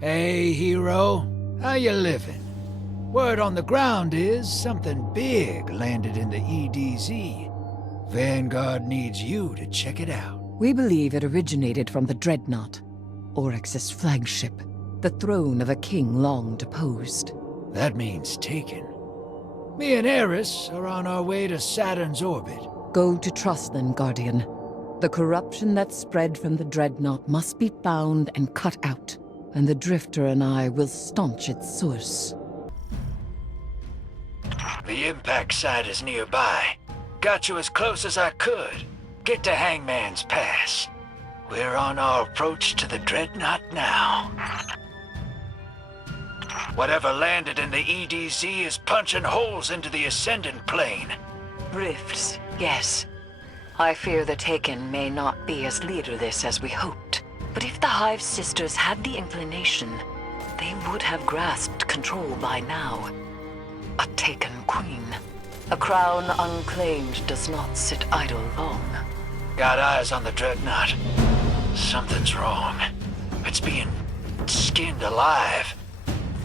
Hey, hero. How you living? Word on the ground is something big landed in the EDZ. Vanguard needs you to check it out. We believe it originated from the Dreadnought, Oryx's flagship, the throne of a king long deposed. That means taken. Me and Eris are on our way to Saturn's orbit. Go to Trustland, Guardian. The corruption that spread from the Dreadnought must be found and cut out, and the Drifter and I will staunch its source. The impact site is nearby. Got you as close as I could. Get to Hangman's Pass. We're on our approach to the Dreadnought now. Whatever landed in the EDZ is punching holes into the Ascendant Plane. Rifts, yes. I fear the Taken may not be as leaderless as we hoped. But if the Hive Sisters had the inclination, they would have grasped control by now. A Taken queen. A crown unclaimed does not sit idle long. Got eyes on the Dreadnought. Something's wrong. It's being skinned alive.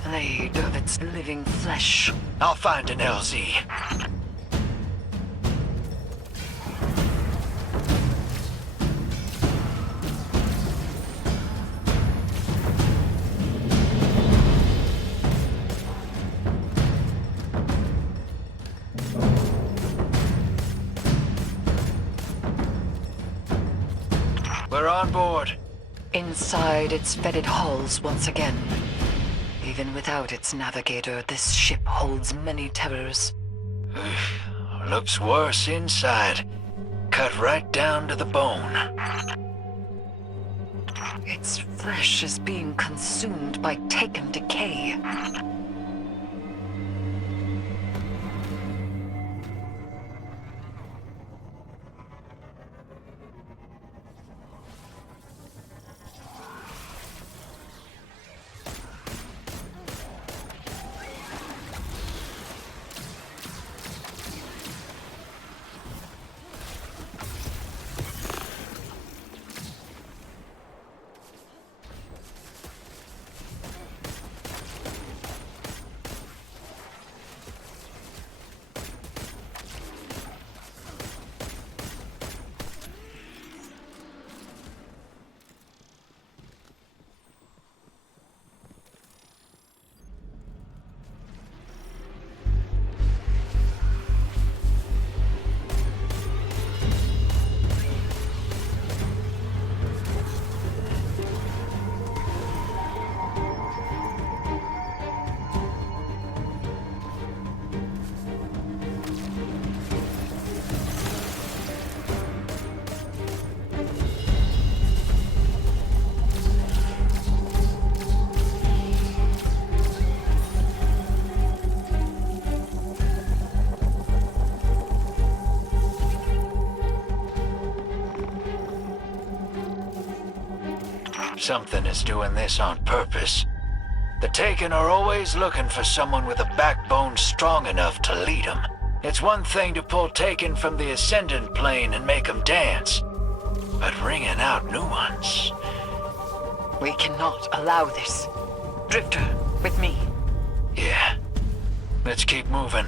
Laid of its living flesh. I'll find an LZ. We're on board. Inside its fetid halls once again. Even without its navigator, this ship holds many terrors. Looks worse inside. Cut right down to the bone. Its flesh is being consumed by Taken decay. Something is doing this on purpose. The Taken are always looking for someone with a backbone strong enough to lead them. It's one thing to pull Taken from the Ascendant Plane and make them dance, but wringing out new ones... We cannot allow this. Drifter, with me. Yeah. Let's keep moving.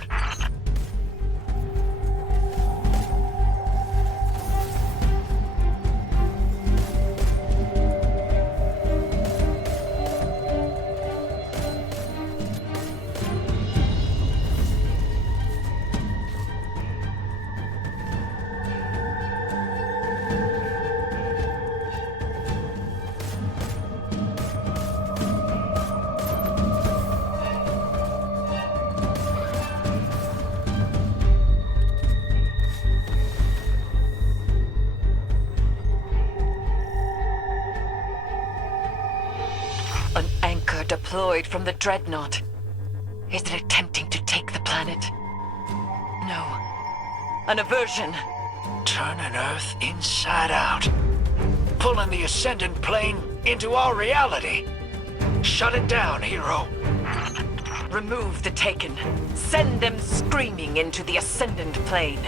An anchor deployed from the Dreadnought. Is it attempting to take the planet? No. An aversion. Turning Earth inside out. Pulling the Ascendant Plane into our reality. Shut it down, hero. Remove the Taken. Send them screaming into the Ascendant Plane.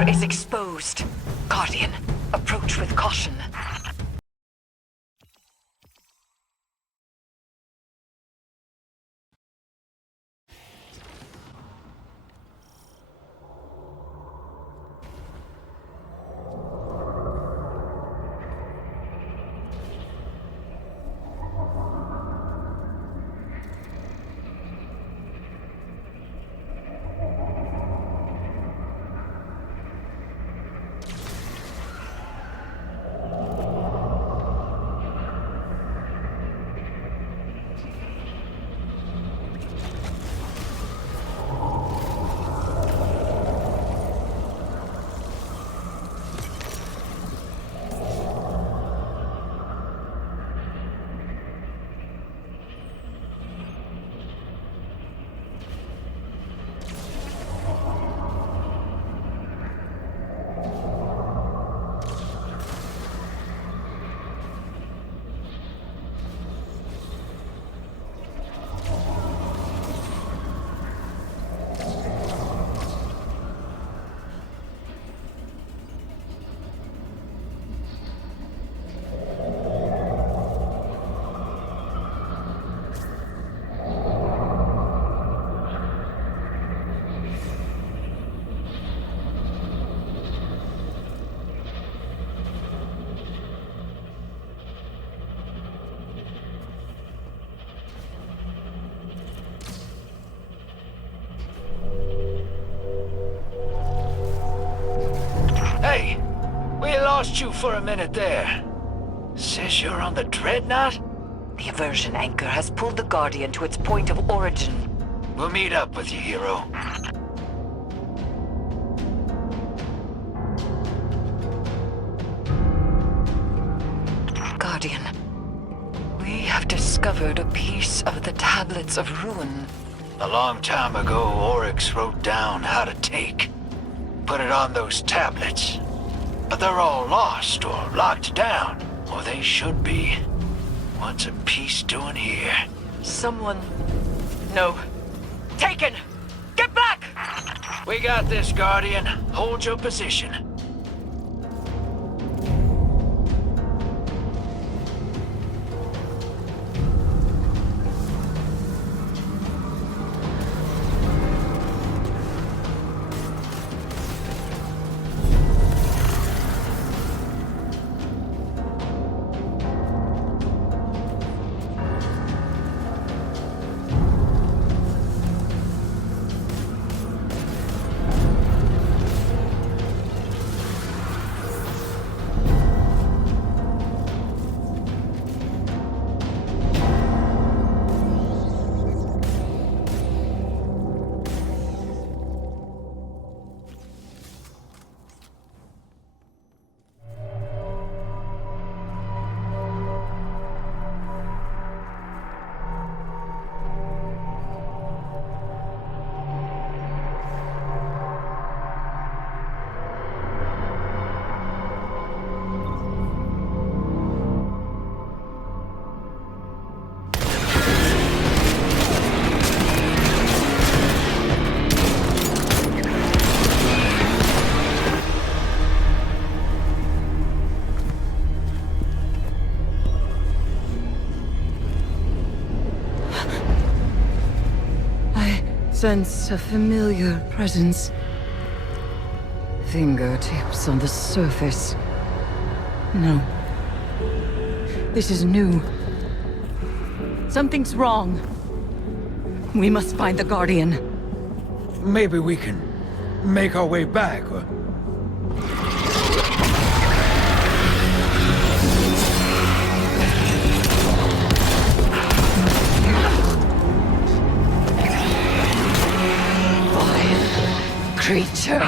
anchor is exposed. Guardian, approach with caution. Hey, we lost you for a minute there. Says you're on the Dreadnought? The aversion anchor has pulled the Guardian to its point of origin. We'll meet up with you, hero. Guardian, we have discovered a piece of the Tablets of Ruin. A long time ago, Oryx wrote down how to take. Put it on those tablets. But they're all lost or locked down. Or they should be. What's a piece doing here? Someone... No. Taken! Get back! We got this, Guardian. Hold your position. Sense a familiar presence. Fingertips on the surface. No. This is new. Something's wrong. We must find the Guardian. Maybe we can make our way back, or... Creature.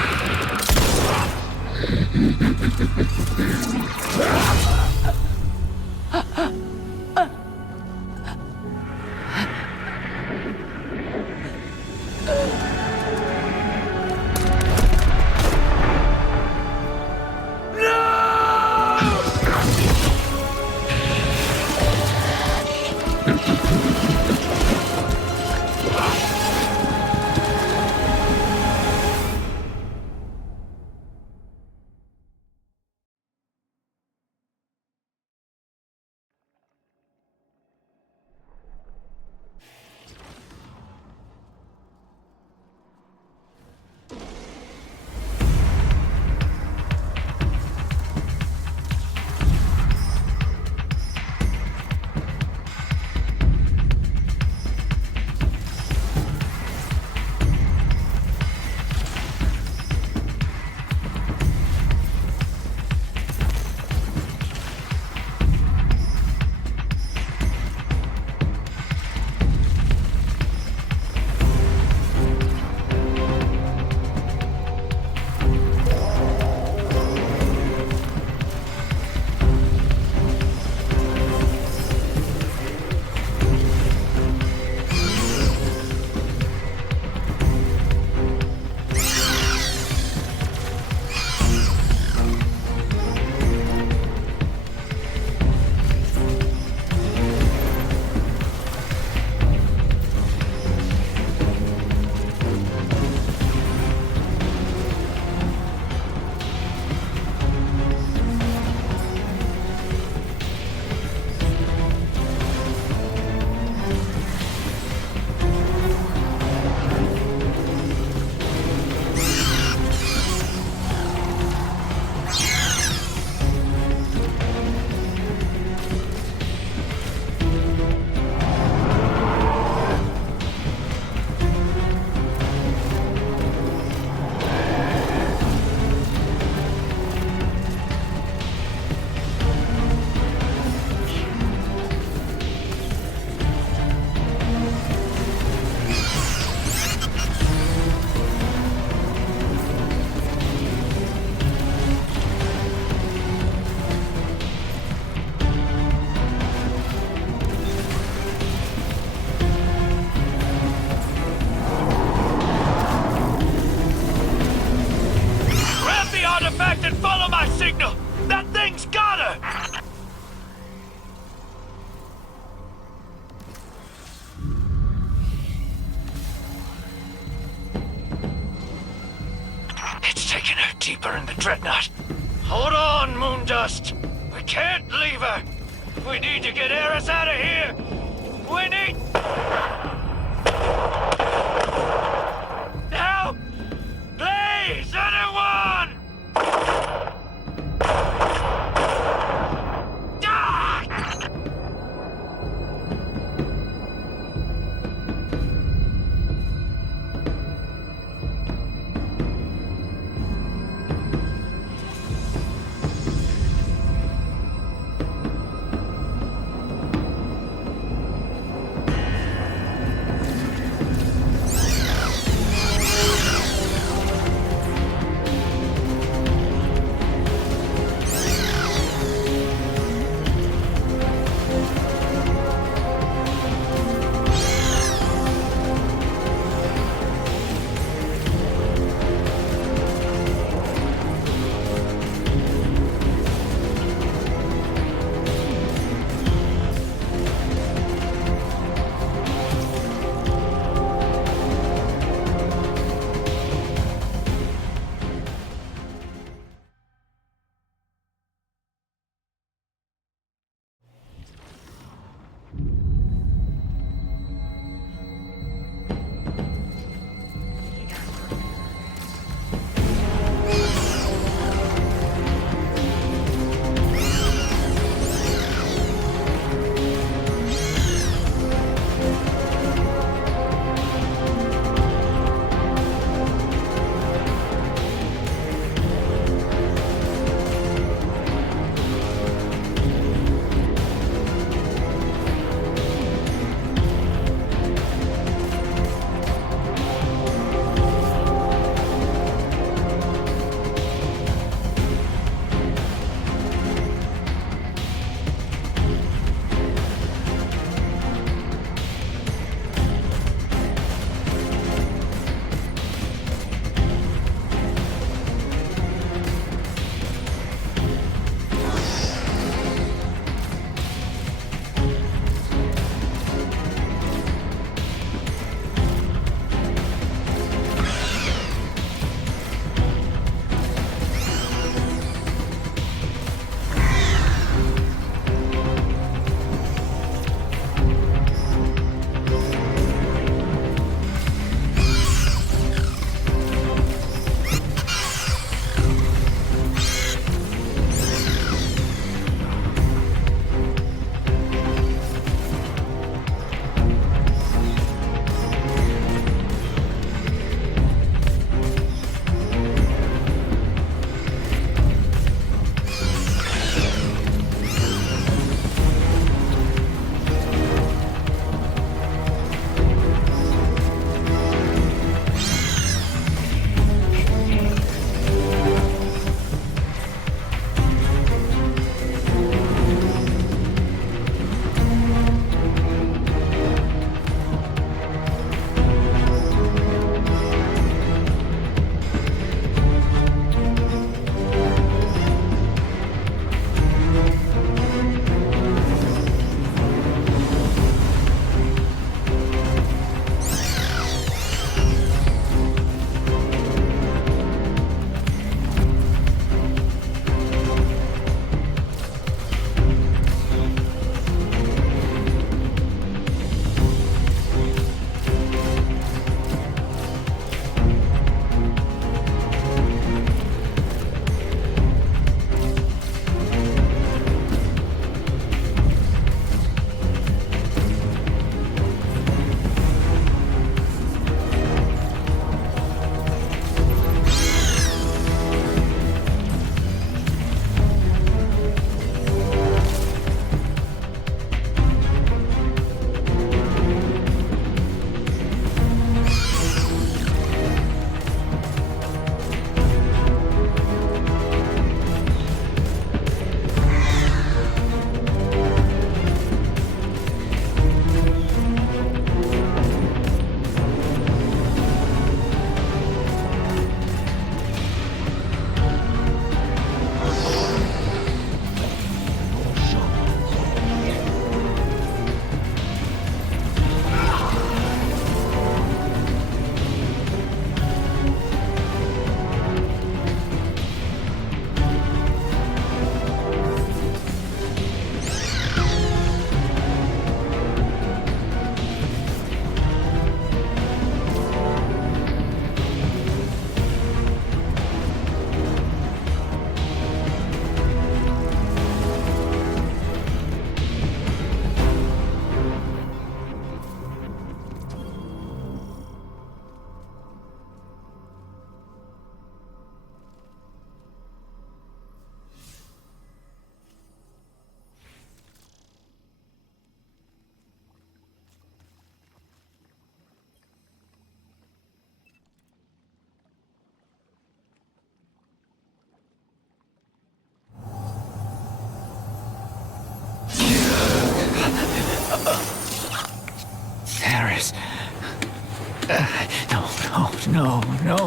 back and follow my signal! That thing's got her! It's taking her deeper in the Dreadnought. Hold on, Moondust! We can't leave her! We need to get Eris out of here! We need... Help! Please, anyone! Ah!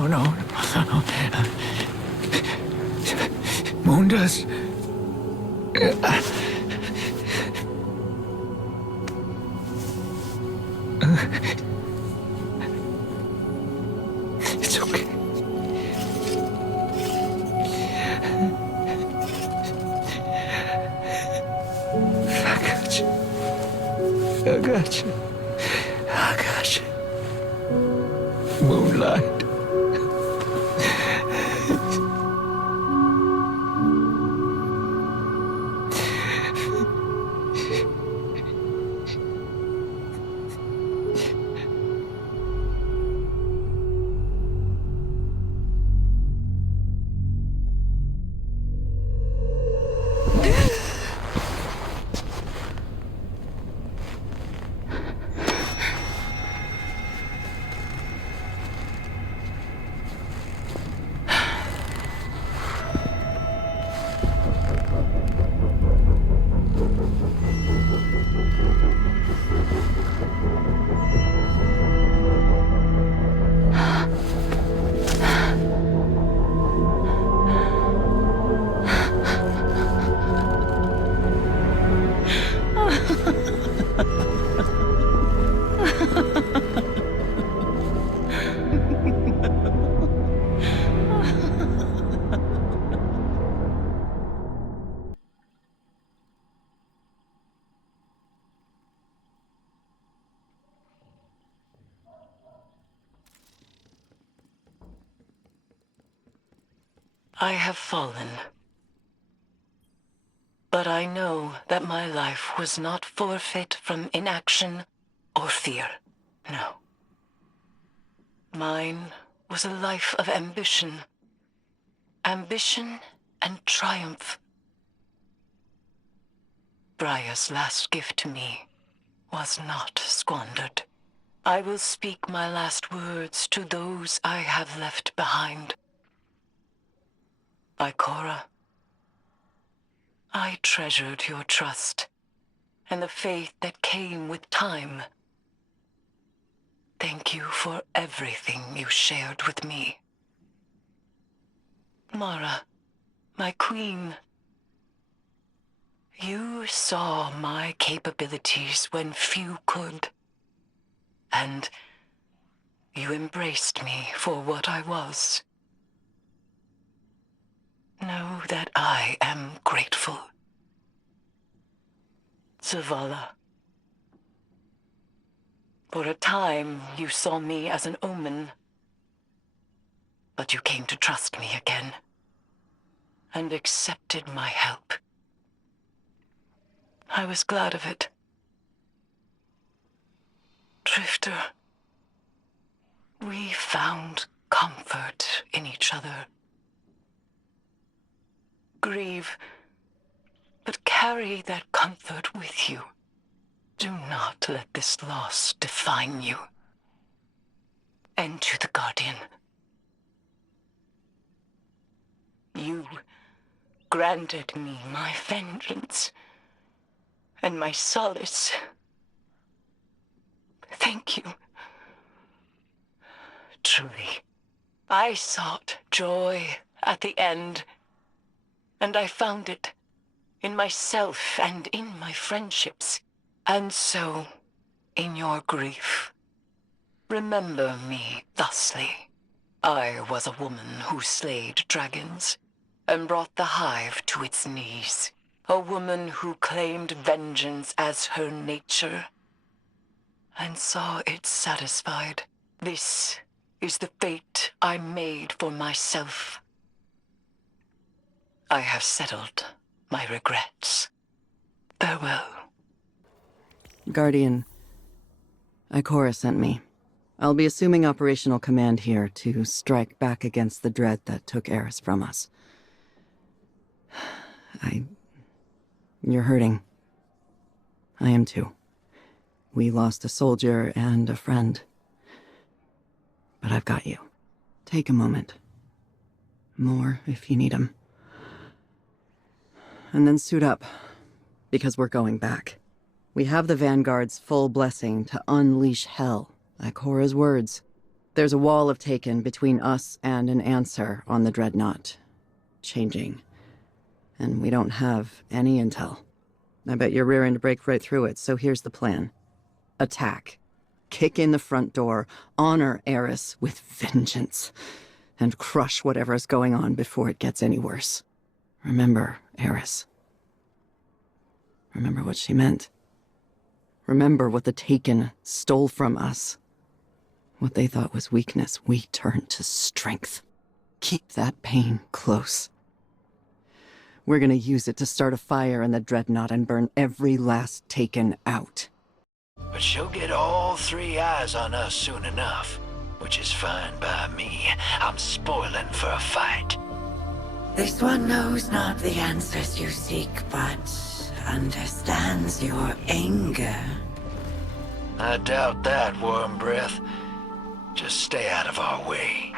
no. Moon does. It's okay. I got you. I got you. I got you. Moonlight. I have fallen. But I know that my life was not forfeit from inaction or fear. No. Mine was a life of ambition. Ambition and triumph. Briar's last gift to me was not squandered. I will speak my last words to those I have left behind. Ikora, I treasured your trust and the faith that came with time. Thank you for everything you shared with me. Mara, my queen, you saw my capabilities when few could, and you embraced me for what I was. Know that I am grateful. Zavala. For a time, you saw me as an omen, but you came to trust me again, and accepted my help. I was glad of it. Drifter, we found comfort in each other. Grieve, but carry that comfort with you. Do not let this loss define you. And to the Guardian. You granted me my vengeance and my solace. Thank you. Truly, I sought joy at the end, and I found it in myself and in my friendships. And so, in your grief, remember me thusly. I was a woman who slayed dragons and brought the hive to its knees. A woman who claimed vengeance as her nature and saw it satisfied. This is the fate I made for myself. I have settled my regrets. Farewell. Guardian, Ikora sent me. I'll be assuming operational command here to strike back against the dread that took Eris from us. You're hurting. I am too. We lost a soldier and a friend. But I've got you. Take a moment. More if you need 'em. And then suit up, because we're going back. We have the Vanguard's full blessing to unleash hell, Ikora's words. There's a wall of Taken between us and an answer on the Dreadnought. Changing. And we don't have any intel. I bet you're rearing to break right through it, so here's the plan. Attack. Kick in the front door, honor Eris with vengeance, and crush whatever's going on before it gets any worse. Remember, Eris. Remember what she meant. Remember what the Taken stole from us. What they thought was weakness, we turned to strength. Keep that pain close. We're gonna use it to start a fire in the Dreadnought and burn every last Taken out. But she'll get all 3 eyes on us soon enough, which is fine by me. I'm spoiling for a fight. This one knows not the answers you seek, but understands your anger. I doubt that, Worm Breath. Just stay out of our way.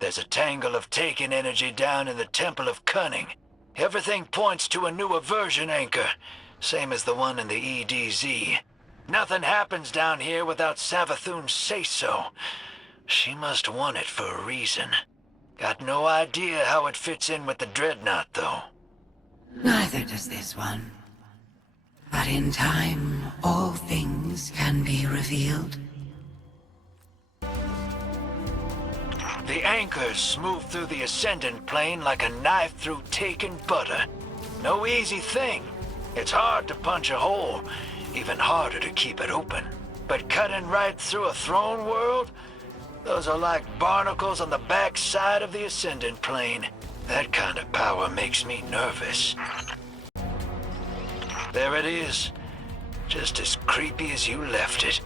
There's a tangle of Taken energy down in the Temple of Cunning. Everything points to a new aversion anchor, same as the one in the EDZ. Nothing happens down here without Savathun's say-so. She must want it for a reason. Got no idea how it fits in with the Dreadnought, though. Neither does this one. But in time, all things can be revealed. The anchors move through the Ascendant Plane like a knife through Taken butter. No easy thing. It's hard to punch a hole, even harder to keep it open. But cutting right through a throne world? Those are like barnacles on the back side of the Ascendant Plane. That kind of power makes me nervous. There it is. Just as creepy as you left it.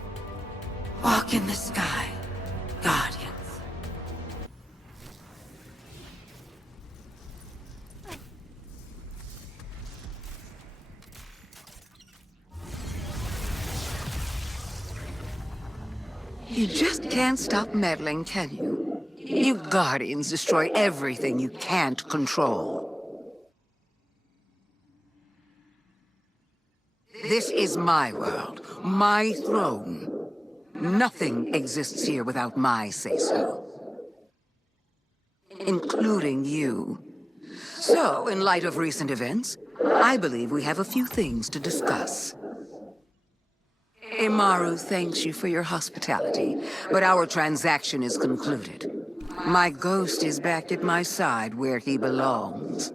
Walk in the sky, Guardians. You just can't stop meddling, can you? You Guardians destroy everything you can't control. This is my world, my throne. Nothing exists here without my say-so. Including you. So, in light of recent events, I believe we have a few things to discuss. Imaru thanks you for your hospitality, but our transaction is concluded. My ghost is back at my side where he belongs.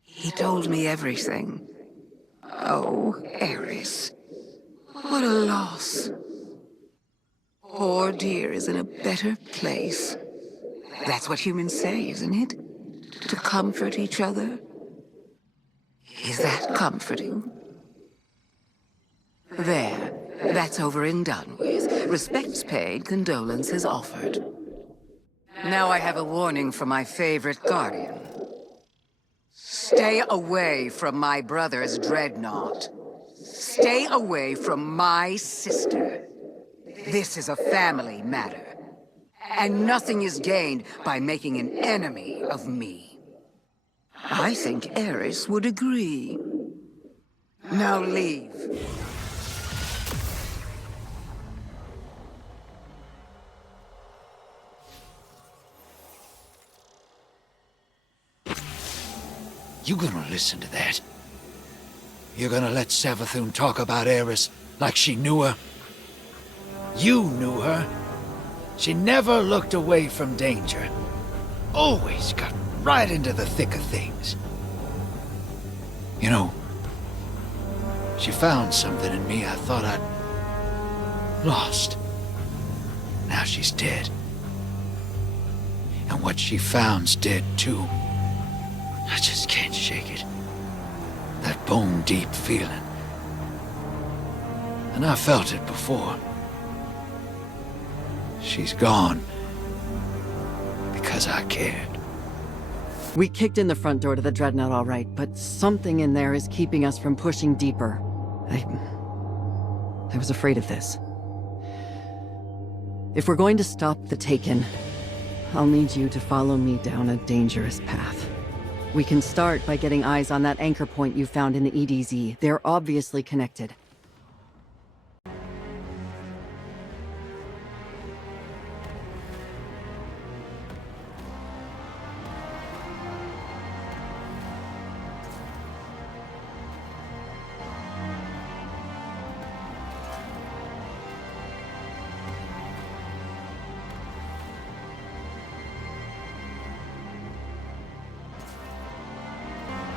He told me everything. Oh, Eris. What a loss. Poor dear is in a better place. That's what humans say, isn't it? To comfort each other. Is that comforting? There. That's over and done with. Respects paid, condolences offered. Now I have a warning for my favorite Guardian. Stay away from my brother's Dreadnought. Stay away from my sister. This is a family matter. And nothing is gained by making an enemy of me. I think Eris would agree. Now leave. You gonna listen to that? You're gonna let Savathun talk about Eris like she knew her? You knew her. She never looked away from danger. Always got right into the thick of things. You know, she found something in me I thought I'd lost. Now she's dead. And what she found's dead too. I just can't shake it. That bone-deep feeling. And I felt it before. She's gone. Because I cared. We kicked in the front door to the Dreadnought all right, but something in there is keeping us from pushing deeper. I was afraid of this. If we're going to stop the Taken, I'll need you to follow me down a dangerous path. We can start by getting eyes on that anchor point you found in the EDZ. They're obviously connected.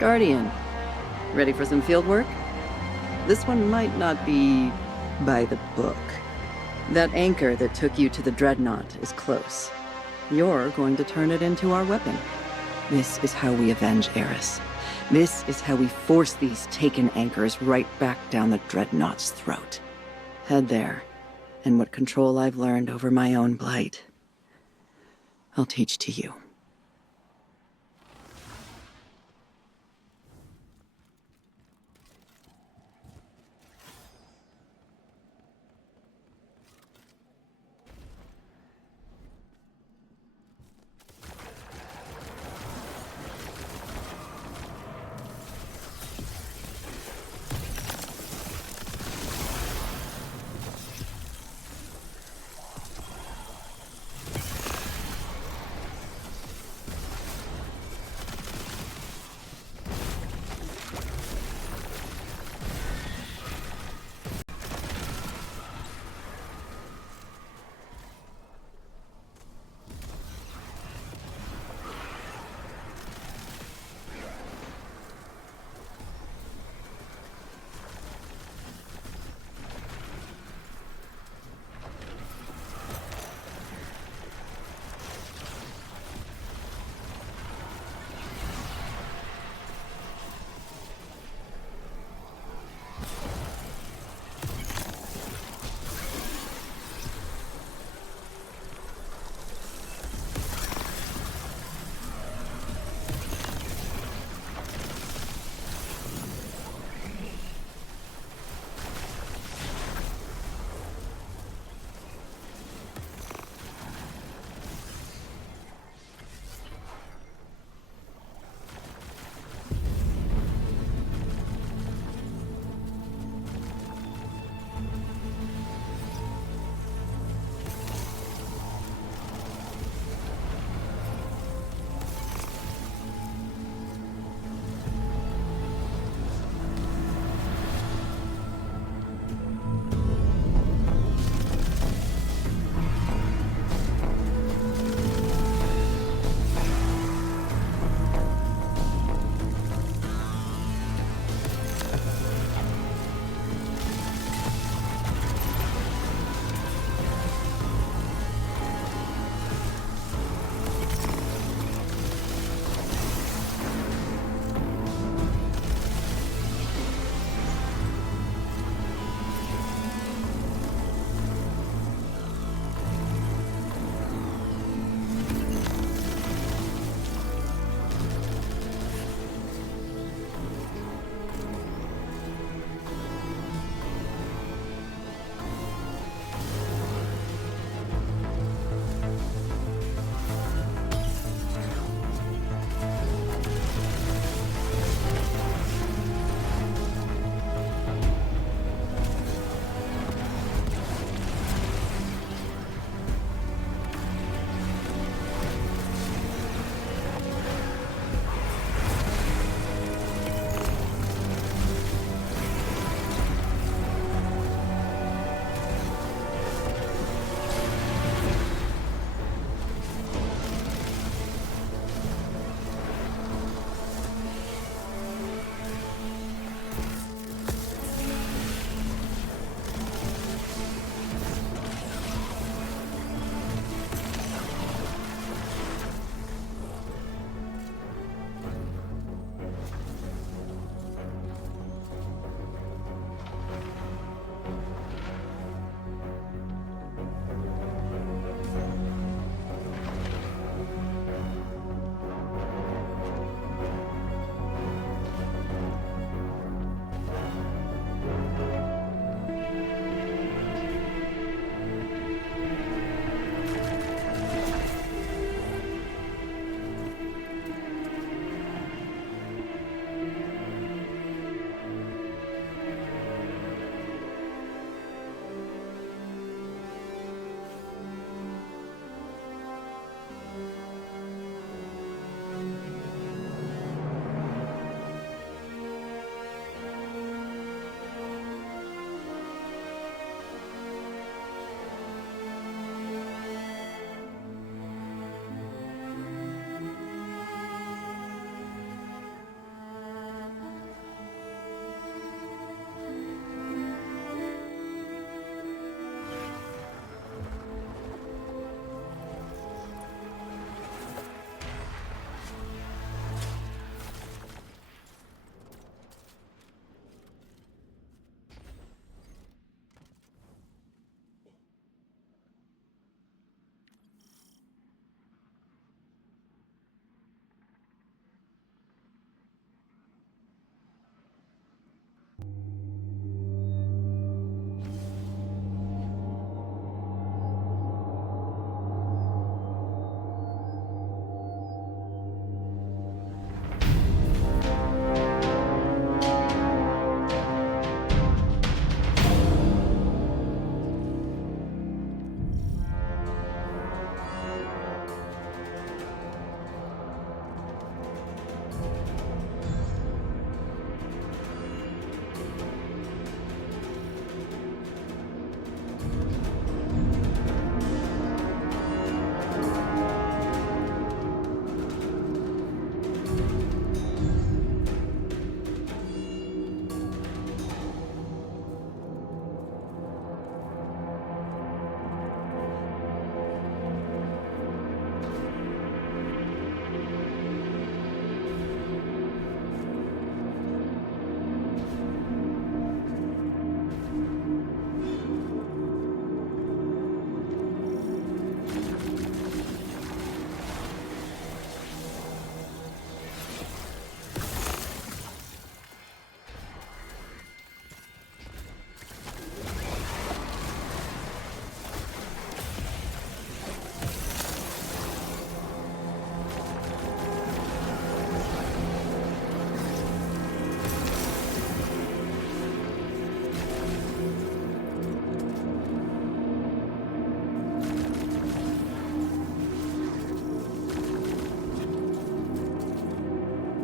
Guardian, ready for some field work? This one might not be by the book. That anchor that took you to the Dreadnought is close. You're going to turn it into our weapon. This is how we avenge Eris. This is how we force these taken anchors right back down the Dreadnought's throat. Head there, and what control I've learned over my own blight, I'll teach to you.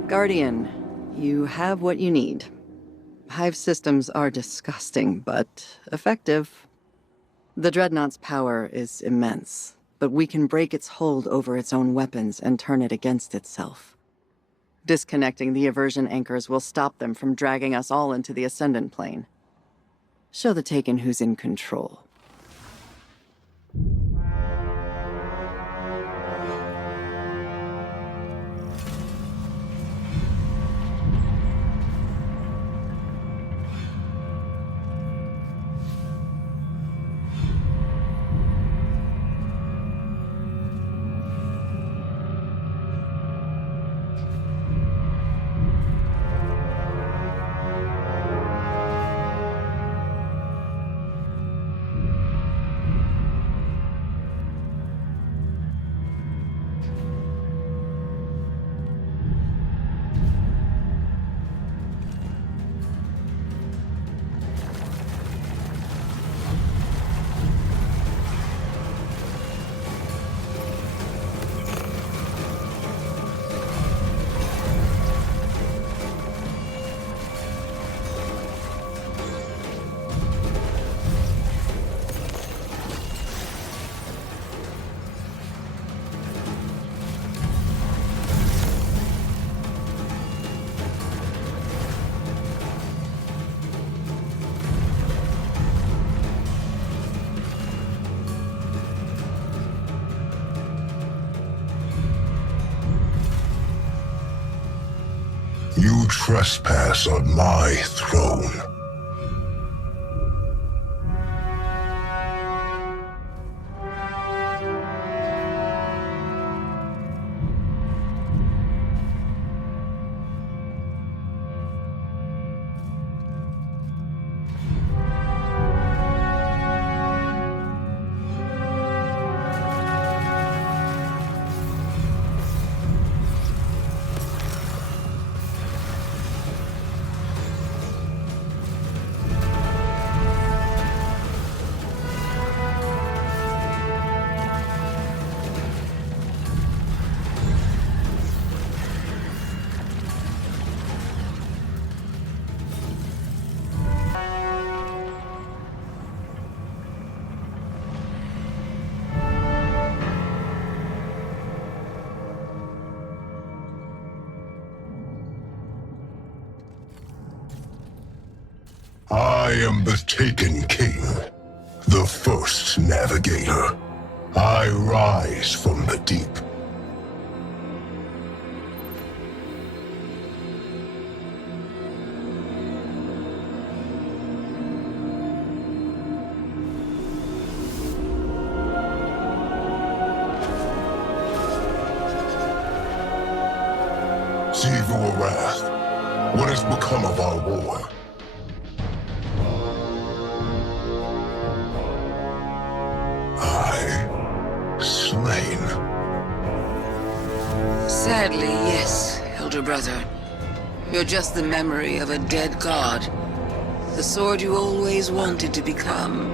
Guardian, you have what you need. Hive systems are disgusting, but effective. The Dreadnought's power is immense, but we can break its hold over its own weapons and turn it against itself. Disconnecting the aversion anchors will stop them from dragging us all into the Ascendant Plane. Show the Taken who's in control. You trespass on my throne. I am the Taken King, the first navigator. I rise from the deep. Sivu Wrath, what has become of our war? Slain. Sadly, yes, Elder Brother. You're just the memory of a dead god. The sword you always wanted to become.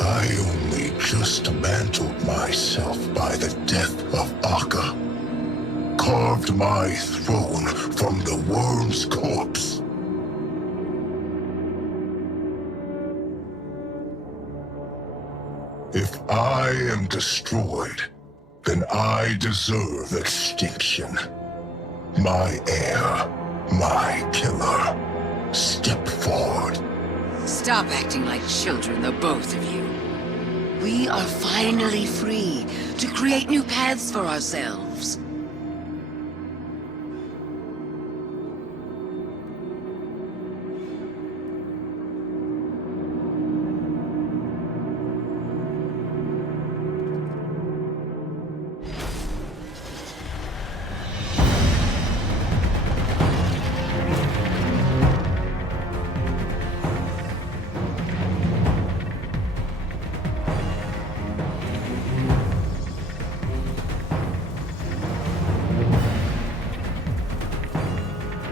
I only just mantled myself by the death of Akka. Carved my throne from the worm's corpse. If I am destroyed, then I deserve extinction. My heir, my killer. Step forward. Stop acting like children, the both of you. We are finally free to create new paths for ourselves.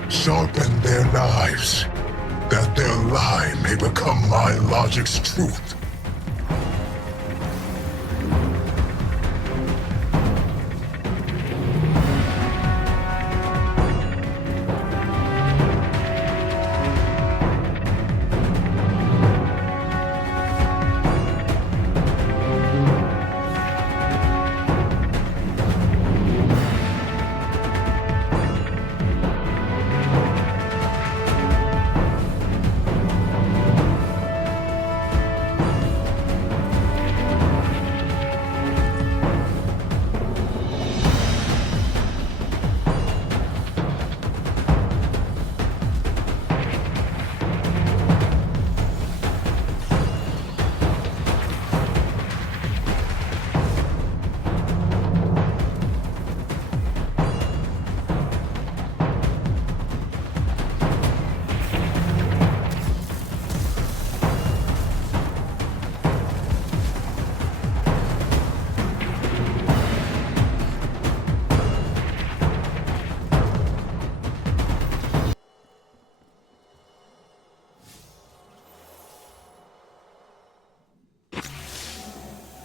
Sharpen their knives, that their lie may become my logic's truth.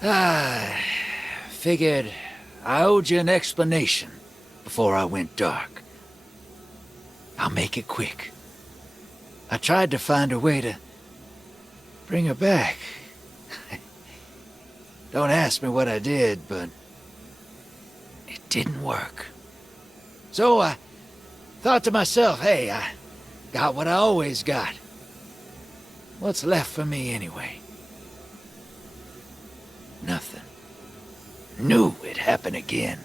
I figured I owed you an explanation before I went dark. I'll make it quick. I tried to find a way to bring her back. Don't ask me what I did, but it didn't work. So I thought to myself, hey, I got what I always got. What's left for me anyway? Nothing. Knew it'd happen again.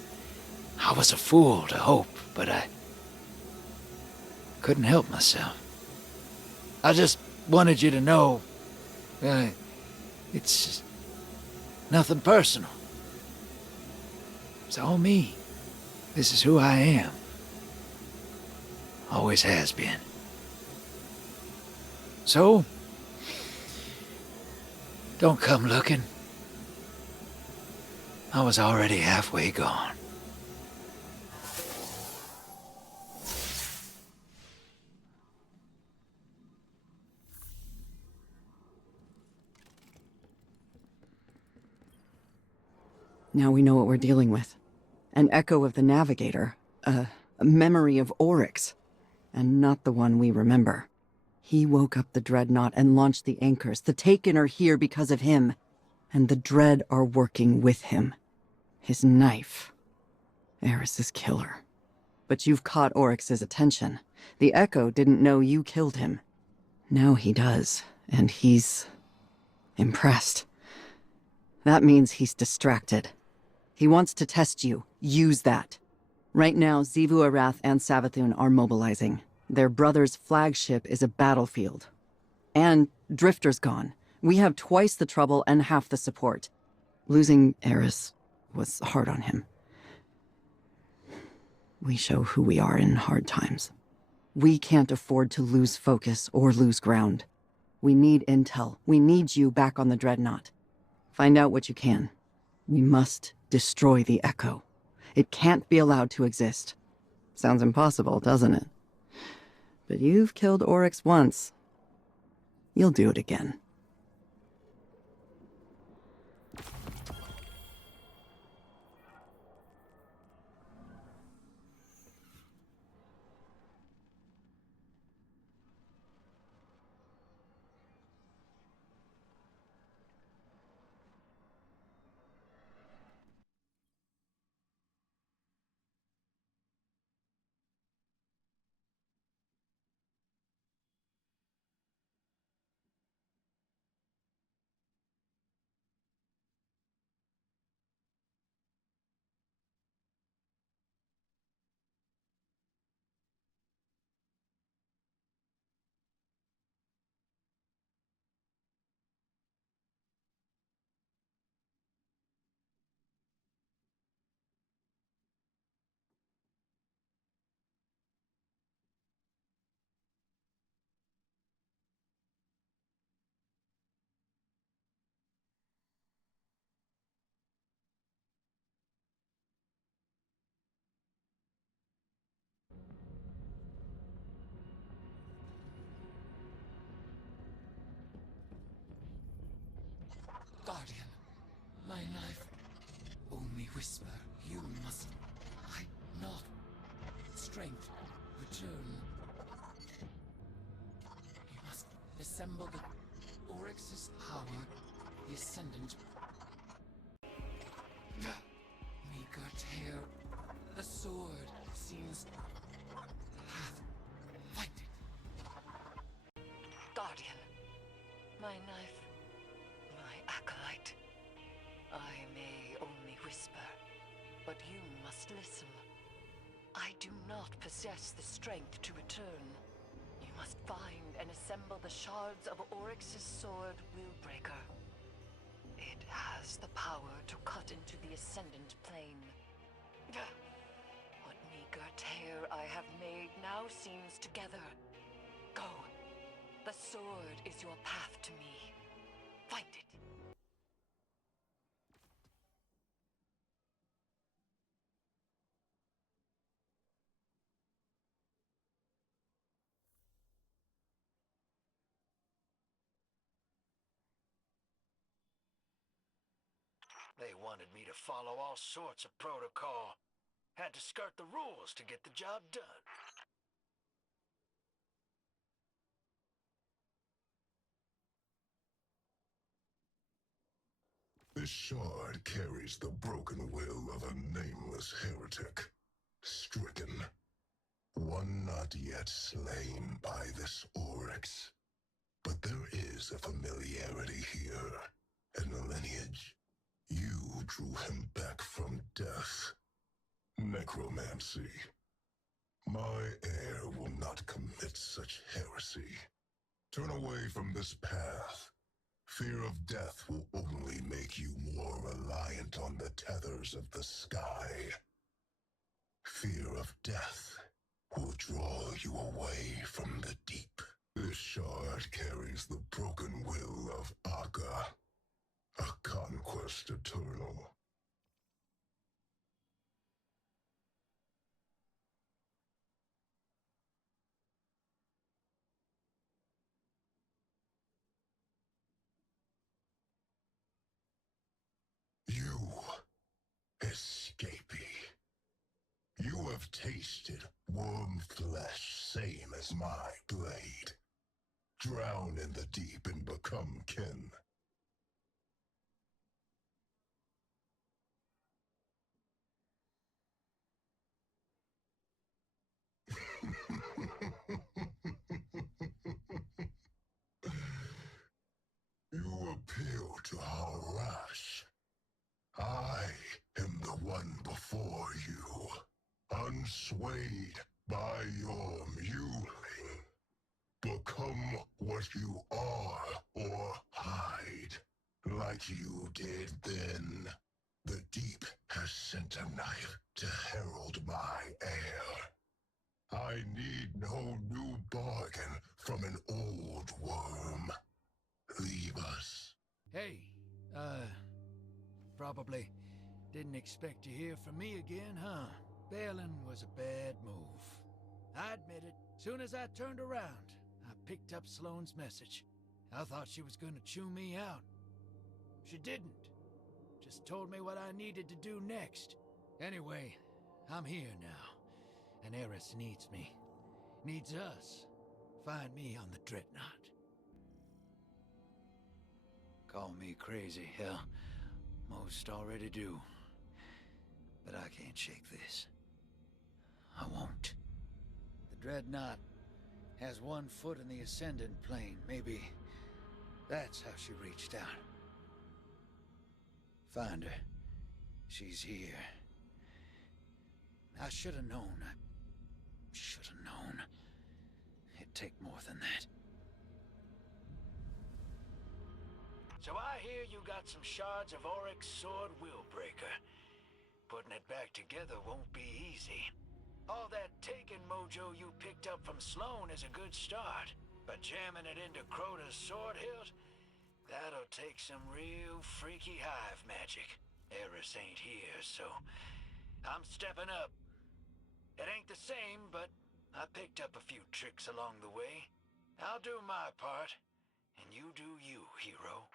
I was a fool to hope, but I couldn't help myself. I just wanted you to know, it's nothing personal. It's all me. This is who I am. Always has been. So, don't come looking. I was already halfway gone. Now we know what we're dealing with. An echo of the Navigator. A memory of Oryx. And not the one we remember. He woke up the Dreadnought and launched the anchors. The Taken are here because of him. And the Dread are working with him. His knife. Eris's killer. But you've caught Oryx's attention. The Echo didn't know you killed him. Now he does, and he's impressed. That means he's distracted. He wants to test you. Use that. Right now, Xivu Arath and Savathun are mobilizing. Their brother's flagship is a battlefield. And Drifter's gone. We have twice the trouble and half the support. Losing Eris was hard on him. We show who we are in hard times. We can't afford to lose focus or lose ground. We need intel. We need you back on the Dreadnought. Find out what you can. We must destroy the Echo. It can't be allowed to exist. Sounds impossible, doesn't it? But you've killed Oryx once. You'll do it again. Guardian, my knife. Only whisper. You must hide not. Strength, return. You must assemble the Oryx's power, the Ascendant. Meager tear. The sword seems fight it. Guardian, my knife, my acolyte. I may only whisper, but you must listen. I do not possess the strength to return. You must find and assemble the shards of Oryx's sword, Willbreaker. It has the power to cut into the Ascendant plane. What meager tear I have made now seems together. Go. The sword is your path to me. Find it. They wanted me to follow all sorts of protocol. Had to skirt the rules to get the job done. This shard carries the broken will of a nameless heretic. Stricken. One not yet slain by this oryx. But there is a familiarity here, and a lineage. You drew him back from death. Necromancy. My heir will not commit such heresy. Turn away from this path. Fear of death will only make you more reliant on the tethers of the sky. Fear of death will draw you away from the deep. This shard carries the broken will of Akka, a conquest eternal. You, escapee. You have tasted worm flesh same as my blade. Drown in the deep and become kin. You appeal to harass. I am the one before you, unswayed by your mewling. Become what you are or hide, like you did then. The deep has sent a knife to herald my heir. I need no new bargain from an old worm. Leave us. Hey, probably didn't expect to hear from me again, huh? Bailing was a bad move. I admit it. Soon as I turned around, I picked up Sloane's message. I thought she was gonna chew me out. She didn't. Just told me what I needed to do next. Anyway, I'm here now. And Eris needs me. Needs us. Find me on the Dreadnought. Call me crazy, hell. Most already do. But I can't shake this. I won't. The Dreadnought has one foot in the Ascendant Plane. Maybe that's how she reached out. Find her. She's here. I should have known. I should have known. It'd take more than that. So I hear you got some shards of Oryx Sword Willbreaker. Putting it back together won't be easy. All that Taken mojo you picked up from Sloane is a good start, but jamming it into Crota's sword hilt, that'll take some real freaky hive magic. Eris ain't here, so I'm stepping up. It ain't the same, but I picked up a few tricks along the way. I'll do my part, and you do you, hero.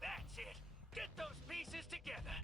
That's it! Get those pieces together!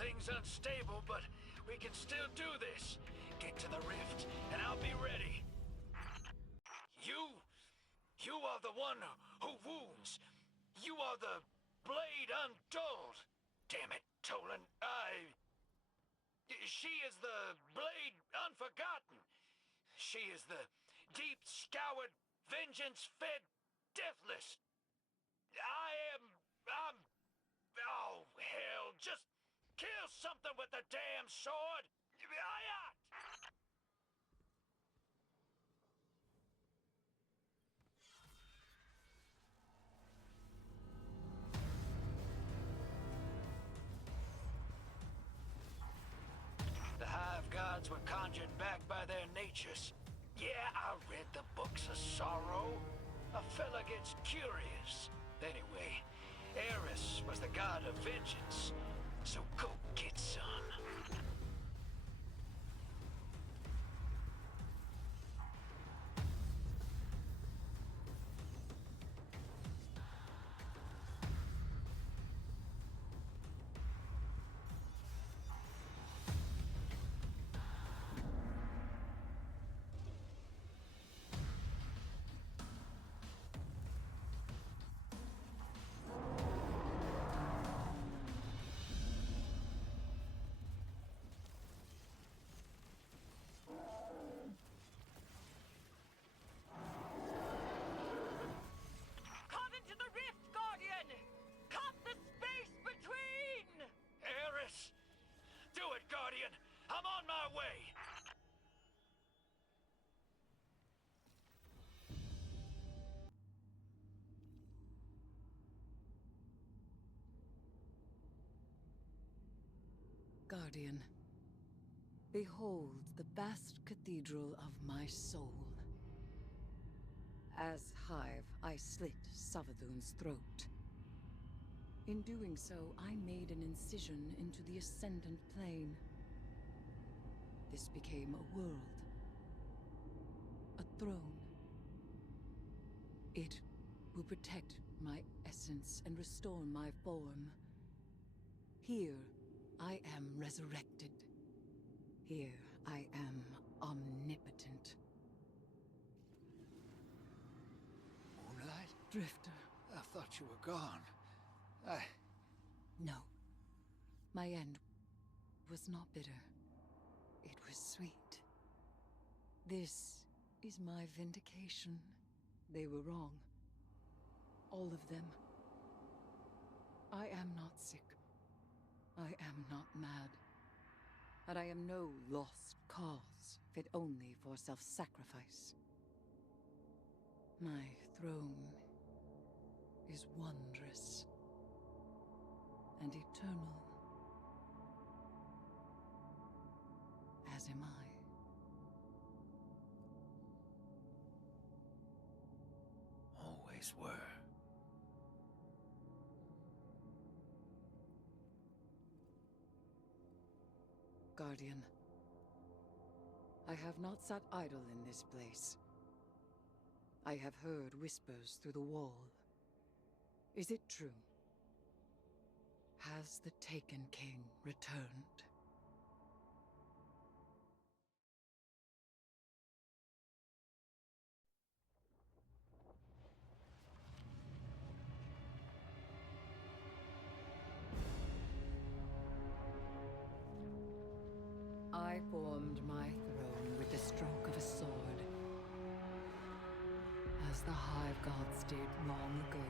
Things unstable, but we can still do this. Get to the rift, and I'll be ready. You are the one who wounds. You are the blade undulled. Damn it, Tolan, She is the blade unforgotten. She is the deep-scoured, vengeance-fed, deathless. Oh, hell, just kill something with the damn sword! The Hive Gods were conjured back by their natures. Yeah, I read the books of sorrow. A fella gets curious. Anyway, Heresy was the god of vengeance, so go get some. Come into the rift, Guardian! Cut the space between! Heresy! Do it, Guardian! I'm on my way! Guardian, behold the vast cathedral of my soul. As Hive, I slit Savathun's throat. In doing so, I made an incision into the Ascendant Plane. This became a world. A throne. It will protect my essence and restore my form. Here, I am resurrected. Here, I am omnipotent. Moonlight? Drifter. I thought you were gone. No. My end was not bitter. It was sweet. This is my vindication. They were wrong. All of them. I am not sick. I am not mad. And I am no lost cause, fit only for self-sacrifice. My throne is wondrous and eternal, as am I. Always were. Guardian, I have not sat idle in this place. I have heard whispers through the wall. Is it true? Has the Taken King returned? I formed my throne with the stroke of a sword, as the Hive Gods did long ago.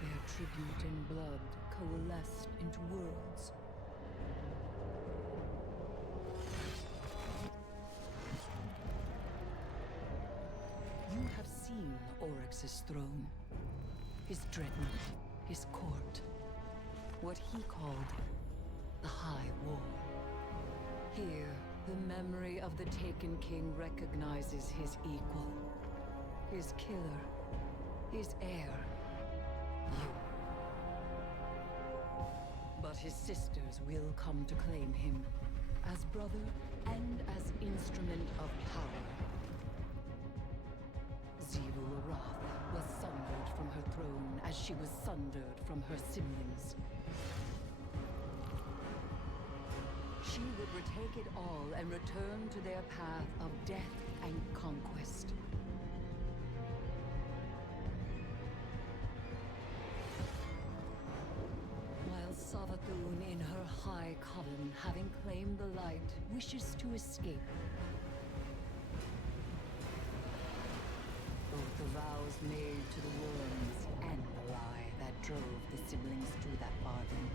Their tribute in blood coalesced into worlds. You have seen Oryx's throne. His dreadnought, his court, what he called the High Wall. Here, the memory of the Taken King recognizes his equal, his killer, his heir, you. But his sisters will come to claim him as brother and as instrument of power. Zivu Arath was from her throne as she was sundered from her siblings. She would retake it all and return to their path of death and conquest. While Savathun in her high coven, having claimed the light, wishes to escape. Both the vows made to the worms and the lie that drove the siblings to that bargain.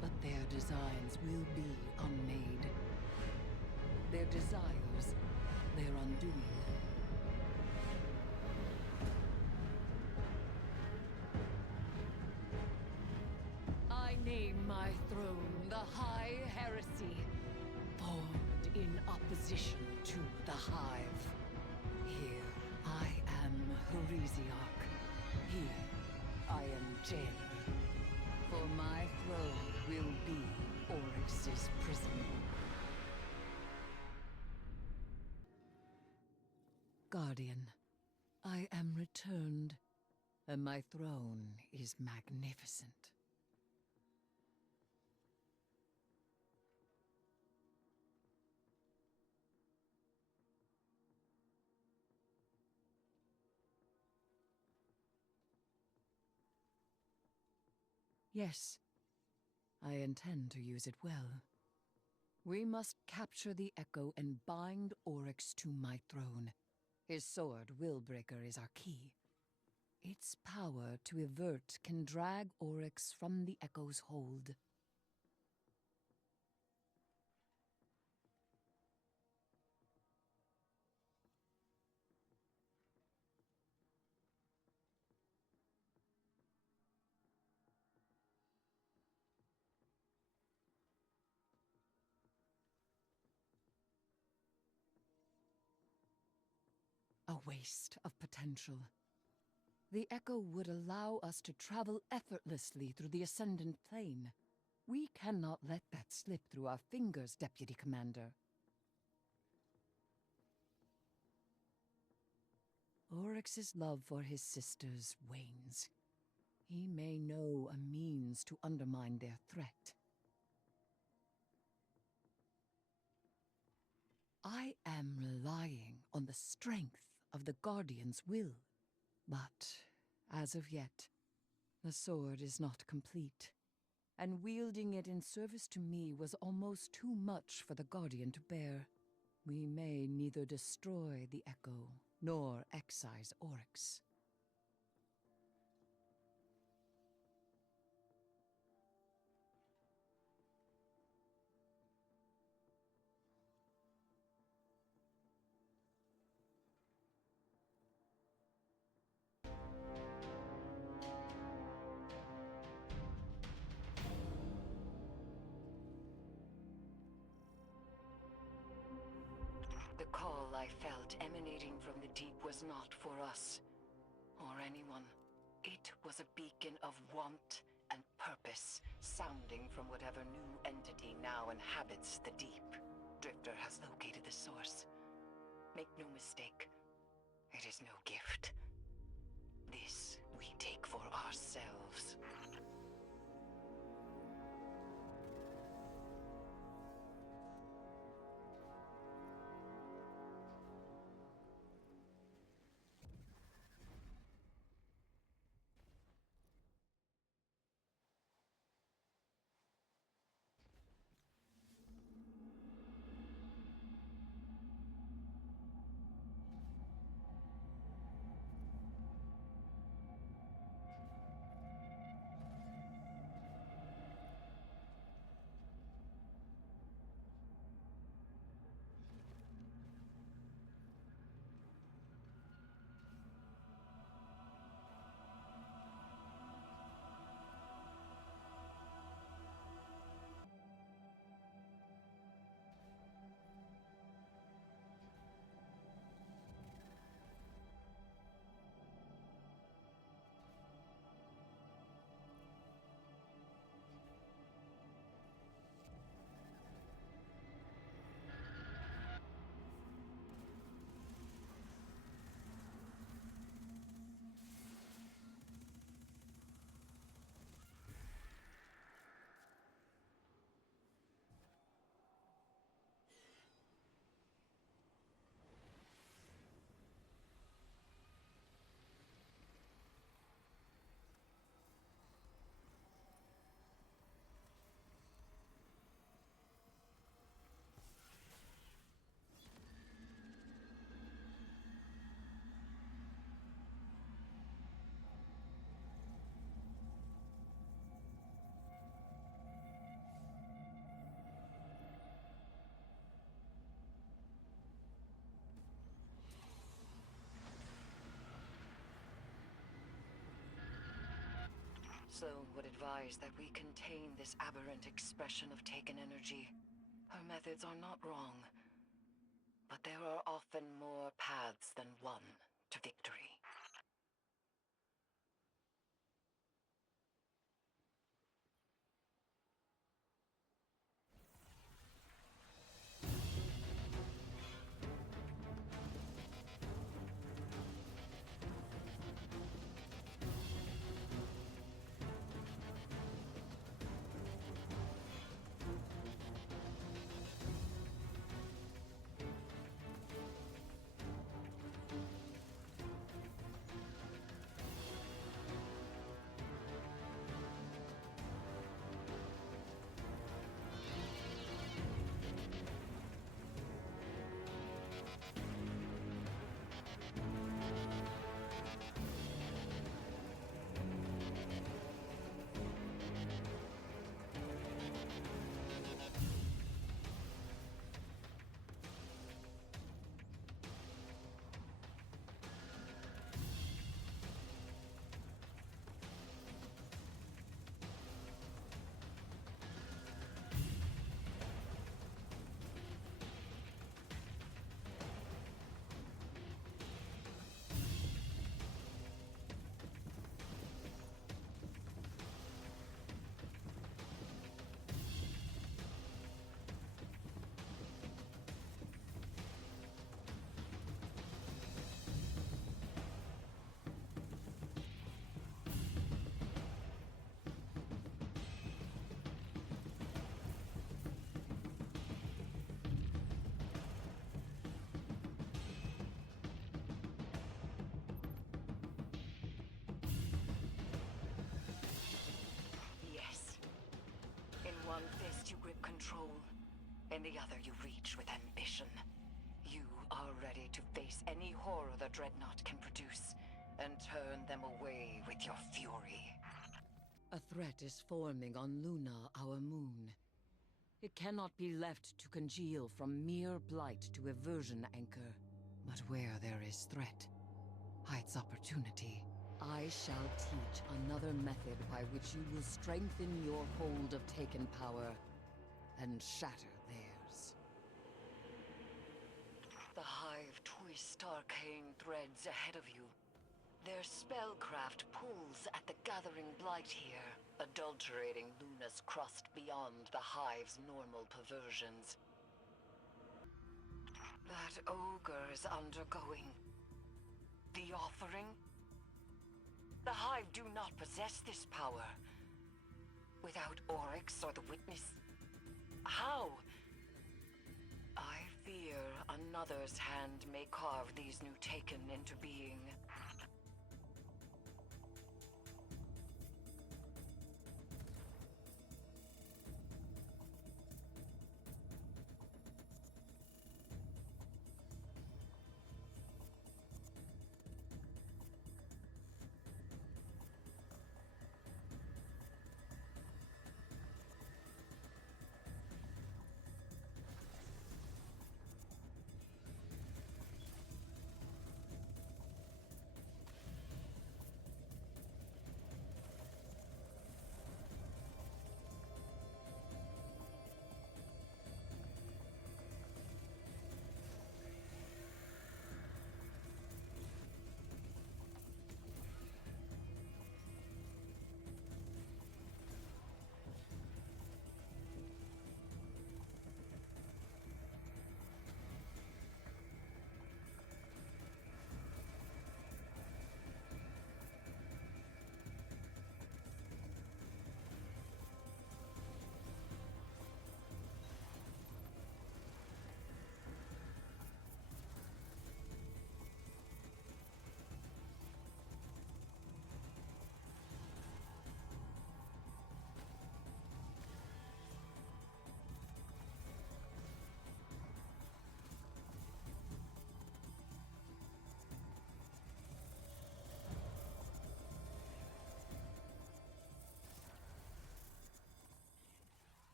But their designs will be unmade. Their desires, their undoing. I name my throne the High Heresy, formed in opposition to the Hive. Here I am Heresiarch. Here I am jailer. For my throne will be Oryx's prison. Guardian, I am returned, and my throne is magnificent. Yes, I intend to use it well. We must capture the Echo and bind Oryx to my throne. His sword, Willbreaker, is our key. Its power to avert can drag Oryx from the Echo's hold. A waste of potential. The Echo would allow us to travel effortlessly through the Ascendant Plane. We cannot let that slip through our fingers, Deputy Commander. Oryx's love for his sisters wanes. He may know a means to undermine their threat. I am relying on the strength of the Guardian's will. But, as of yet, the sword is not complete, and wielding it in service to me was almost too much for the Guardian to bear. We may neither destroy the Echo, nor excise Oryx. The call I felt emanating from the deep was not for us, or anyone. It was a beacon of want and purpose, sounding from whatever new entity now inhabits the deep. Drifter has located the source. Make no mistake, it is no gift. This we take for ourselves. Council would advise that we contain this aberrant expression of Taken energy. Her methods are not wrong, but there are often more paths than one to victory. In one fist you grip control, in the other you reach with ambition. You are ready to face any horror the Dreadnought can produce, and turn them away with your fury. A threat is forming on Luna, our moon. It cannot be left to congeal from mere blight to aversion anchor. But where there is threat, hides opportunity. I shall teach another method by which you will strengthen your hold of Taken power and shatter theirs. The Hive twist arcane threads ahead of you. Their spellcraft pulls at the gathering blight here, adulterating Luna's crust beyond the Hive's normal perversions. That ogre is undergoing the offering. The Hive do not possess this power. Without Oryx or the Witness, how? I fear another's hand may carve these new Taken into being.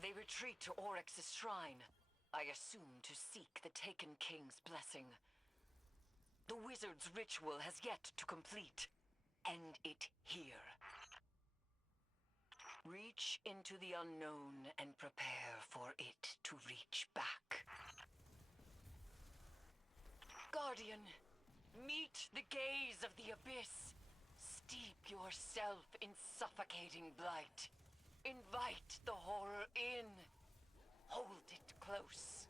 They retreat to Oryx's shrine, I assume to seek the Taken King's blessing. The wizard's ritual has yet to complete. End it here. Reach into the unknown and prepare for it to reach back. Guardian, meet the gaze of the abyss. Steep yourself in suffocating blight. Invite the horror in. Hold it close.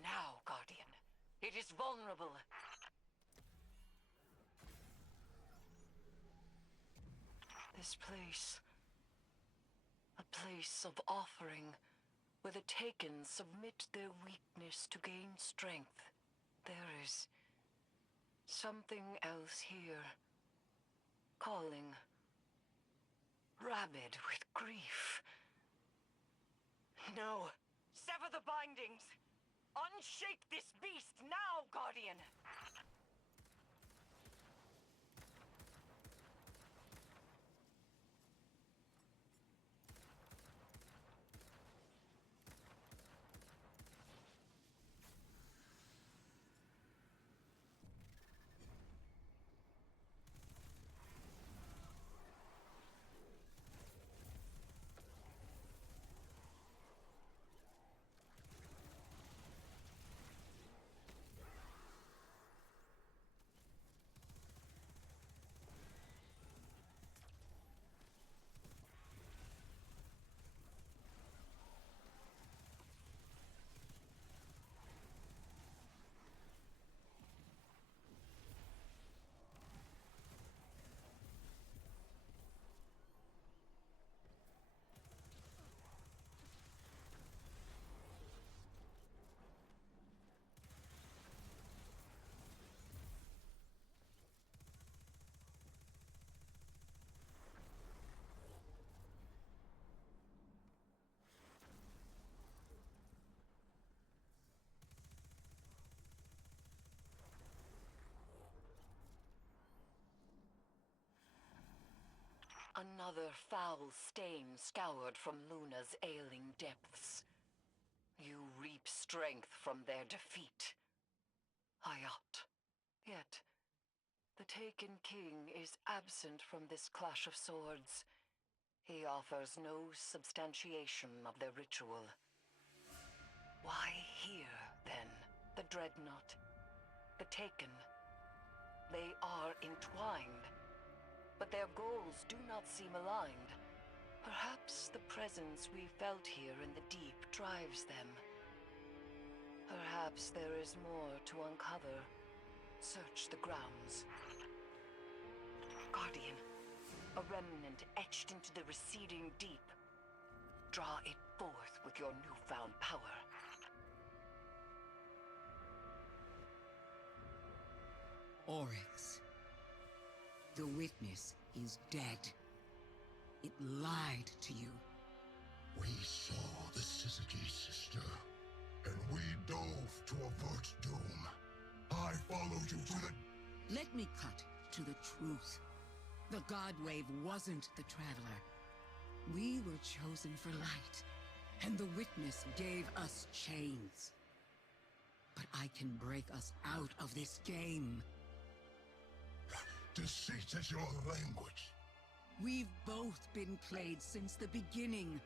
Now, Guardian. It is vulnerable. This place. A place of offering, where the Taken submit their weakness to gain strength. There is something else here. Calling. Rabid with grief. No. Sever the bindings! Unshake this beast now, Guardian! Another foul stain scoured from Luna's ailing depths. You reap strength from their defeat. Hayat. Yet, the Taken King is absent from this clash of swords. He offers no substantiation of their ritual. Why here, then, the Dreadnought? The Taken? They are entwined. But their goals do not seem aligned. Perhaps the presence we felt here in the deep drives them. Perhaps there is more to uncover. Search the grounds. Guardian, a remnant etched into the receding deep. Draw it forth with your newfound power. Oryx. The witness is dead. It lied to you. We saw the Syzygy sister, and we dove to avert doom. I followed you to the... Let me cut to the truth. The God Wave wasn't the Traveler. We were chosen for light, and the witness gave us chains. But I can break us out of this game. Deceit is your language. We've both been played since the beginning.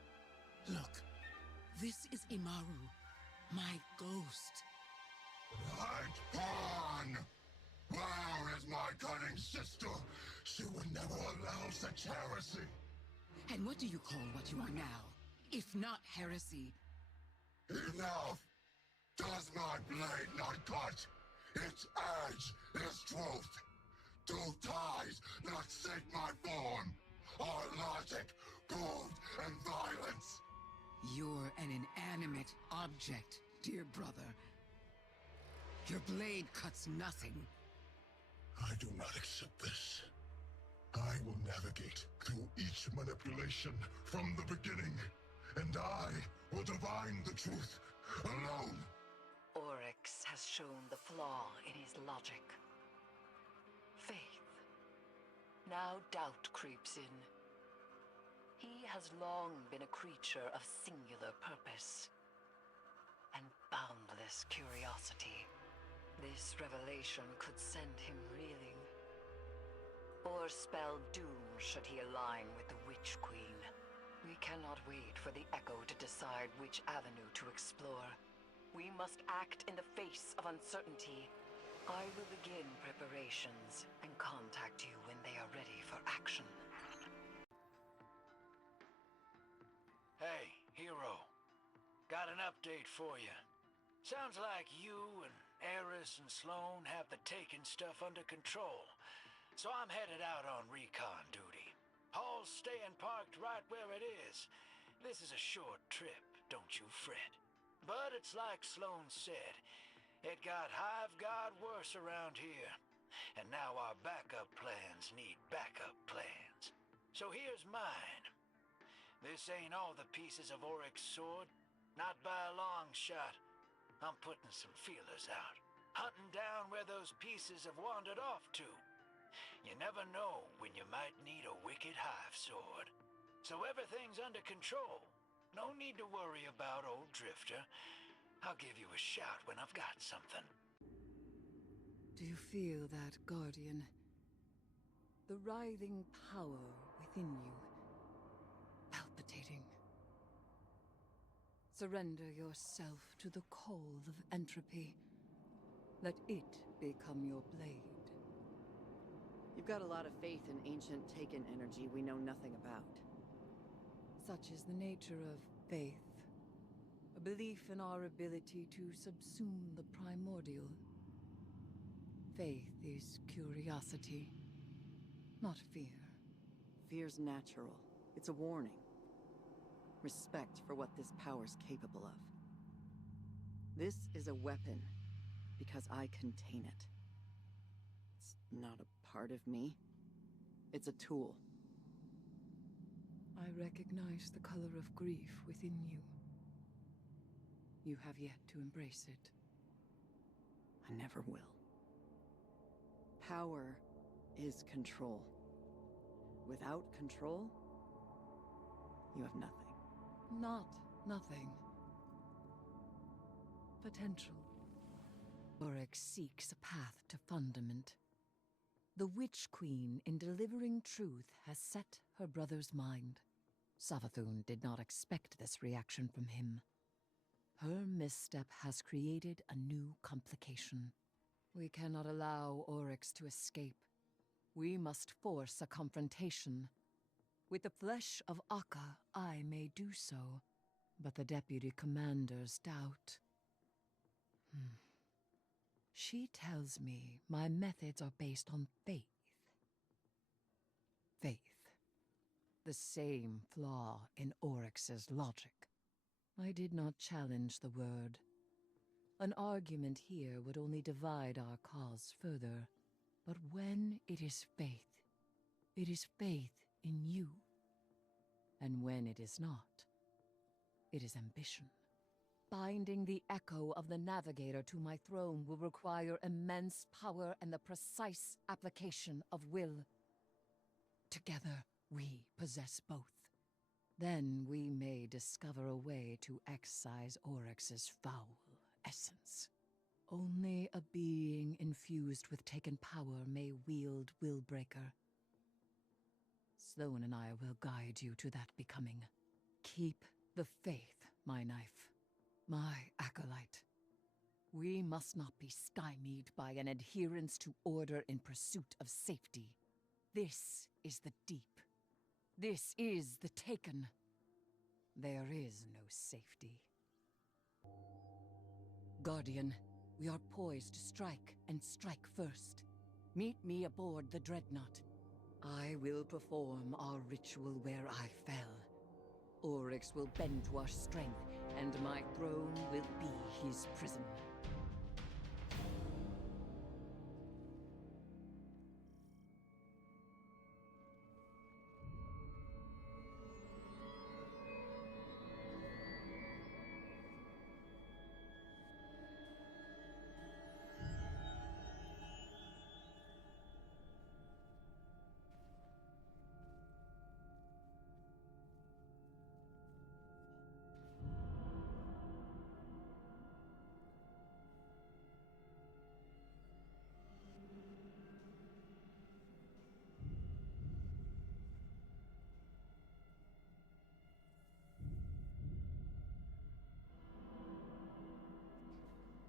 Look, this is Imaru, my ghost. Light on! Where is my cunning sister? She would never allow such heresy. And what do you call what you are now, if not heresy? Enough! Does my blade not cut? Its edge is truth. Do ties not sink my form? Are logic, gold, and violence? You're an inanimate object, dear brother. Your blade cuts nothing. I do not accept this. I will navigate through each manipulation from the beginning, and I will divine the truth alone. Oryx has shown the flaw in his logic. Faith. Now doubt creeps in. He has long been a creature of singular purpose and boundless curiosity. This revelation could send him reeling, or spell doom should he align with the Witch Queen. We cannot wait for the Echo to decide which avenue to explore. We must act in the face of uncertainty. I will begin preparations and contact you when they are ready for action. Hey, Hero. Got an update for you. Sounds like you and Eris and Sloane have the Taken stuff under control, so I'm headed out on recon duty. Hall's staying parked right where it is. This is a short trip, don't you fret. But it's like Sloane said, it got worse around here. And now our backup plans need backup plans. So here's mine. This ain't all the pieces of Oryx's sword, not by a long shot. I'm putting some feelers out, hunting down where those pieces have wandered off to. You never know when you might need a wicked hive sword. So everything's under control. No need to worry about old Drifter. I'll give you a shout when I've got something. Do you feel that, Guardian? The writhing power within you, palpitating. Surrender yourself to the cold of entropy. Let it become your blade. You've got a lot of faith in ancient Taken energy we know nothing about. Such is the nature of faith. A belief in our ability to subsume the primordial. Faith is curiosity, not fear. Fear's natural. It's a warning. Respect for what this power's capable of. This is a weapon because I contain it. It's not a part of me. It's a tool. I recognize the color of grief within you. You have yet to embrace it. I never will. Power is control. Without control, you have nothing. Not nothing. Potential. Oryx seeks a path to fundament. The Witch Queen, in delivering truth, has set her brother's mind. Savathun did not expect this reaction from him. Her misstep has created a new complication. We cannot allow Oryx to escape. We must force a confrontation. With the flesh of Akka, I may do so, but the Deputy Commander's doubt. She tells me my methods are based on faith. Faith. The same flaw in Oryx's logic. I did not challenge the word. An argument here would only divide our cause further. But when it is faith in you. And when it is not, it is ambition. Binding the echo of the Navigator to my throne will require immense power and the precise application of will. Together, we possess both. Then we may discover a way to excise Oryx's foul essence. Only a being infused with Taken power may wield Willbreaker. Sloane and I will guide you to that becoming. Keep the faith, my knife. My acolyte. We must not be stymied by an adherence to order in pursuit of safety. This is the deep. This is the Taken. There is no safety. Guardian, we are poised to strike, and strike first. Meet me aboard the Dreadnought. I will perform our ritual where I fell. Oryx will bend to our strength, and my throne will be his prison.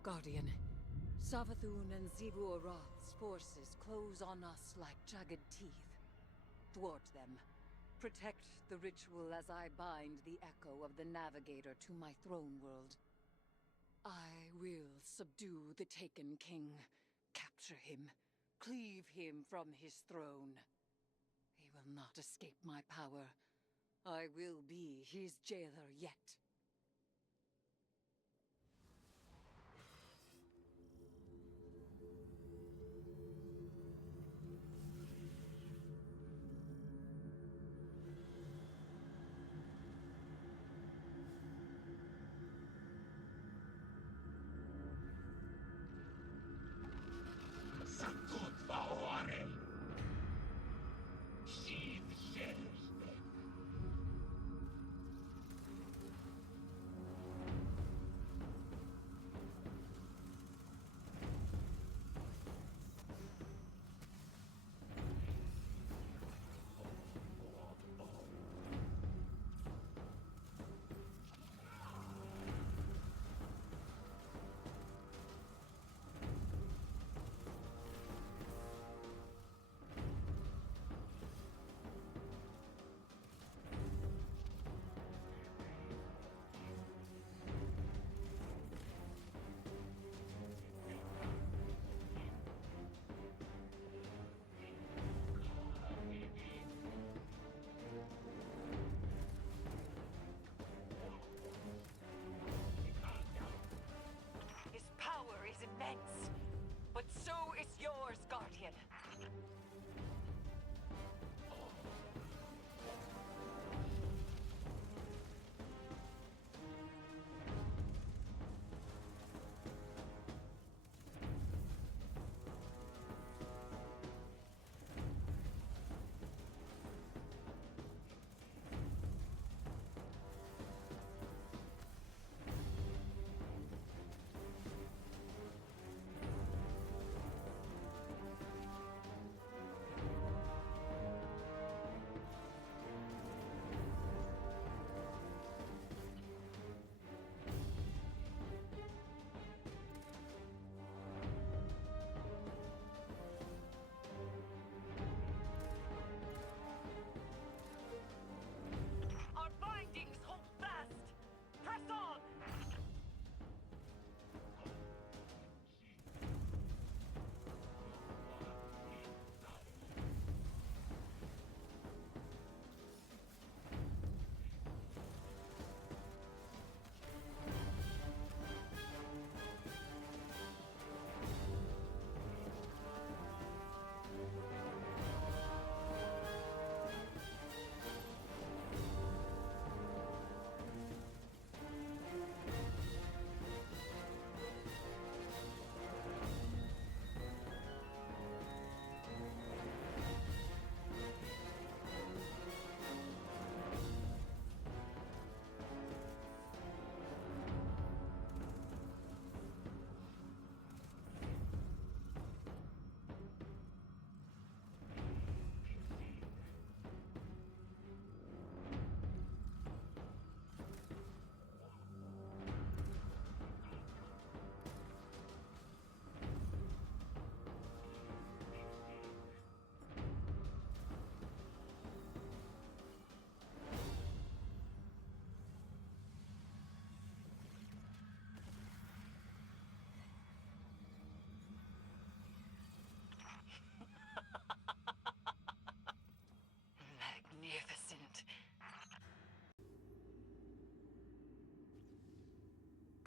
Guardian, Savathun and Xivu Arath's forces close on us like jagged teeth. Thwart them. Protect the ritual as I bind the echo of the Navigator to my throne world. I will subdue the Taken King, capture him, cleave him from his throne. He will not escape my power. I will be his jailer yet. His power is immense, but so is yours, Guardian.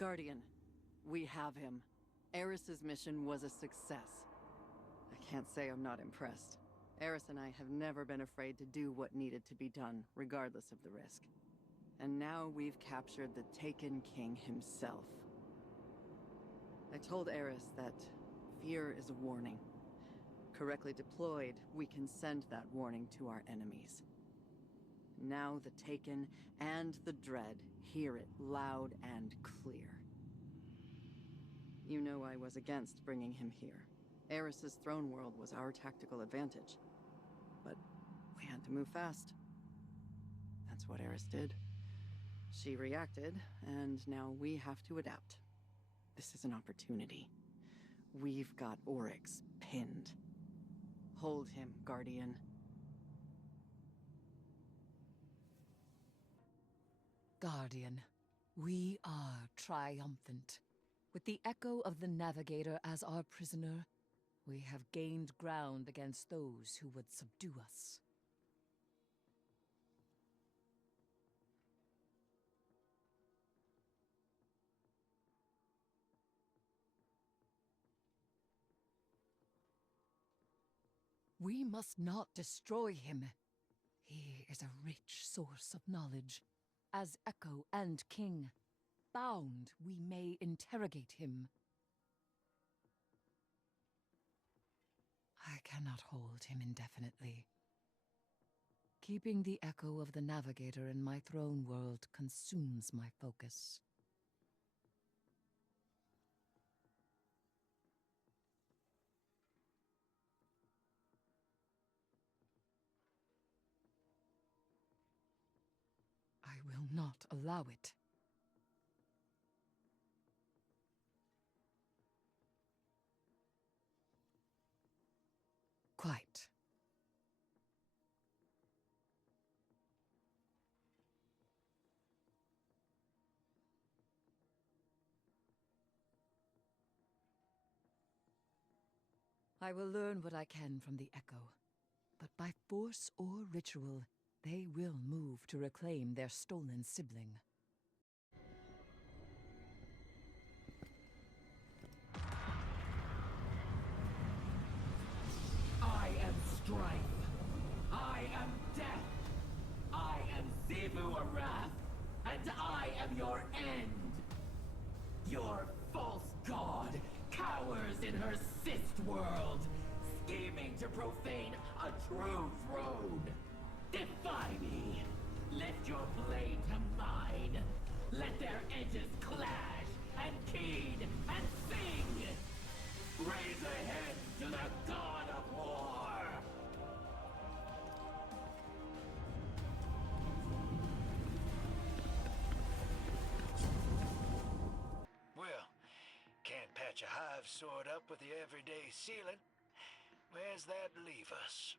Guardian, we have him. Eris's mission was a success. I can't say I'm not impressed. Eris and I have never been afraid to do what needed to be done, regardless of the risk. And now we've captured the Taken King himself. I told Eris that fear is a warning. Correctly deployed, we can send that warning to our enemies. Now the Taken and the Dread hear it loud and clear. You know I was against bringing him here. Eris's throne world was our tactical advantage. But we had to move fast. That's what Eris did. She reacted, and now we have to adapt. This is an opportunity. We've got Oryx pinned. Hold him, Guardian. Guardian, we are triumphant. With the echo of the Navigator as our prisoner, we have gained ground against those who would subdue us. We must not destroy him. He is a rich source of knowledge. As Echo and King, bound, we may interrogate him. I cannot hold him indefinitely. Keeping the echo of the Navigator in my throne world consumes my focus. I will not allow it. Quite. I will learn what I can from the Echo, but by force or ritual, they will move to reclaim their stolen sibling. I am strife. I am death. I am Zebu Arath, and I am your end. Your false god cowers in her cyst world, scheming to profane a true throne. Defy me. Lift your blade to mine. Let their edges clash and keen and sing. Raise a head to the god of war. Well, can't patch a hive sword up with the everyday ceiling. Where's that leave us?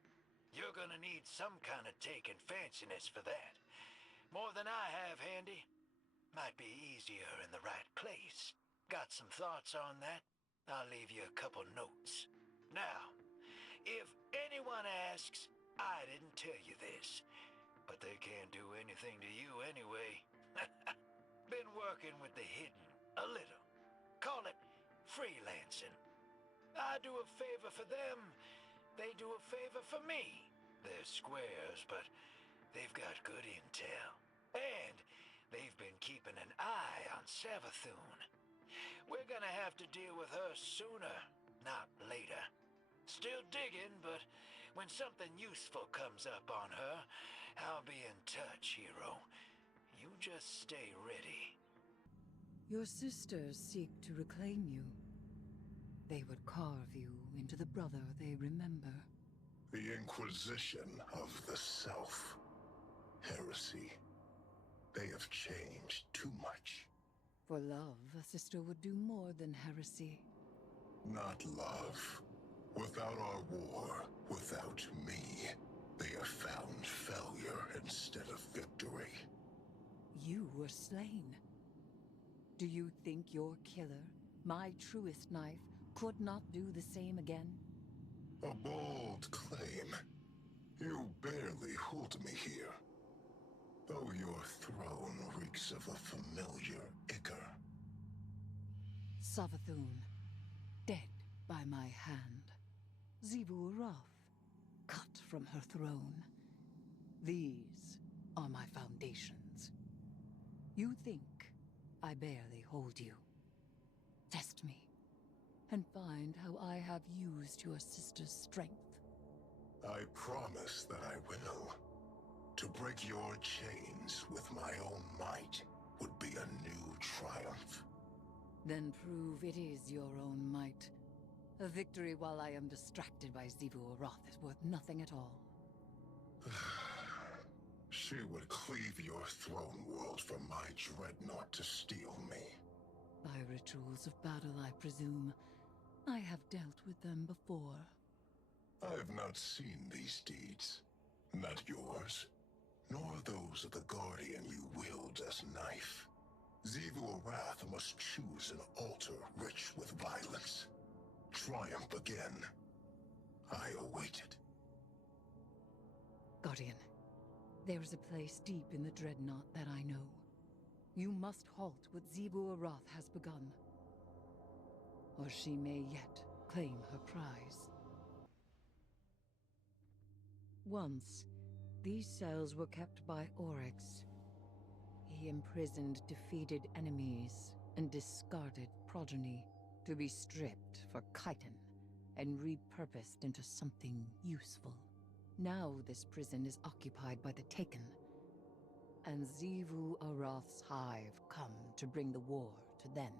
You're gonna need some kind of Taken fanciness for that. More than I have handy. Might be easier in the right place. Got some thoughts on that? I'll leave you a couple notes. Now, if anyone asks, I didn't tell you this, but they can't do anything to you anyway. Been working with the hidden a little. Call it freelancing. I do a favor for them, they do a favor for me. They're squares, but they've got good intel. And they've been keeping an eye on Savathun. We're gonna have to deal with her sooner, not later. Still digging, but when something useful comes up on her, I'll be in touch, hero. You just stay ready. Your sisters seek to reclaim you. They would carve you into the brother they remember. The Inquisition of the Self. Heresy. They have changed too much. For love, a sister would do more than heresy. Not love. Without our war, without me, they have found failure instead of victory. You were slain. Do you think your killer, my truest knife, could not do the same again? A bold claim. You barely hold me here. Though your throne reeks of a familiar ichor. Savathun, dead by my hand. Xivu Arath, cut from her throne. These are my foundations. You think I barely hold you. Test me, and find how I have used your sister's strength. I promise that I will. To break your chains with my own might would be a new triumph. Then prove it is your own might. A victory while I am distracted by Xivu Arath is worth nothing at all. She would cleave your throne world for my dreadnought to steal me. By rituals of battle, I presume. I have dealt with them before. I have not seen these deeds. Not yours, nor those of the Guardian you wield as knife. Xivu Arath must choose an altar rich with violence. Triumph again. I await it. Guardian, there is a place deep in the Dreadnought that I know. You must halt what Xivu Arath has begun, or she may yet claim her prize. Once, these cells were kept by Oryx. He imprisoned defeated enemies and discarded progeny to be stripped for chitin and repurposed into something useful. Now this prison is occupied by the Taken, and Xivu Arath's hive come to bring the war to them.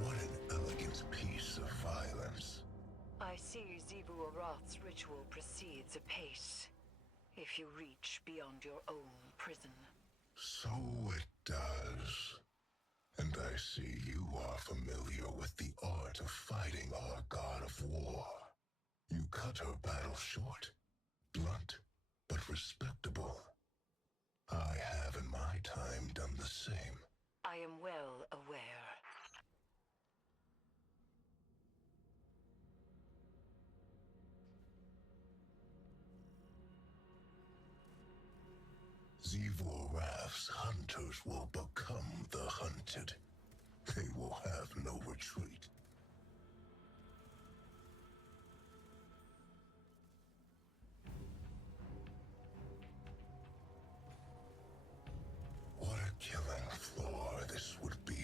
What an elegant piece of violence. I see Xivu Arath's ritual proceeds apace. If you reach beyond your own prison. So it does. And I see you are familiar with the art of fighting our god of war. You cut her battle short, blunt, but respectable. I have in my time done the same. I am well aware. Xivu Arath's hunters will become the hunted. They will have no retreat. What a killing floor this would be.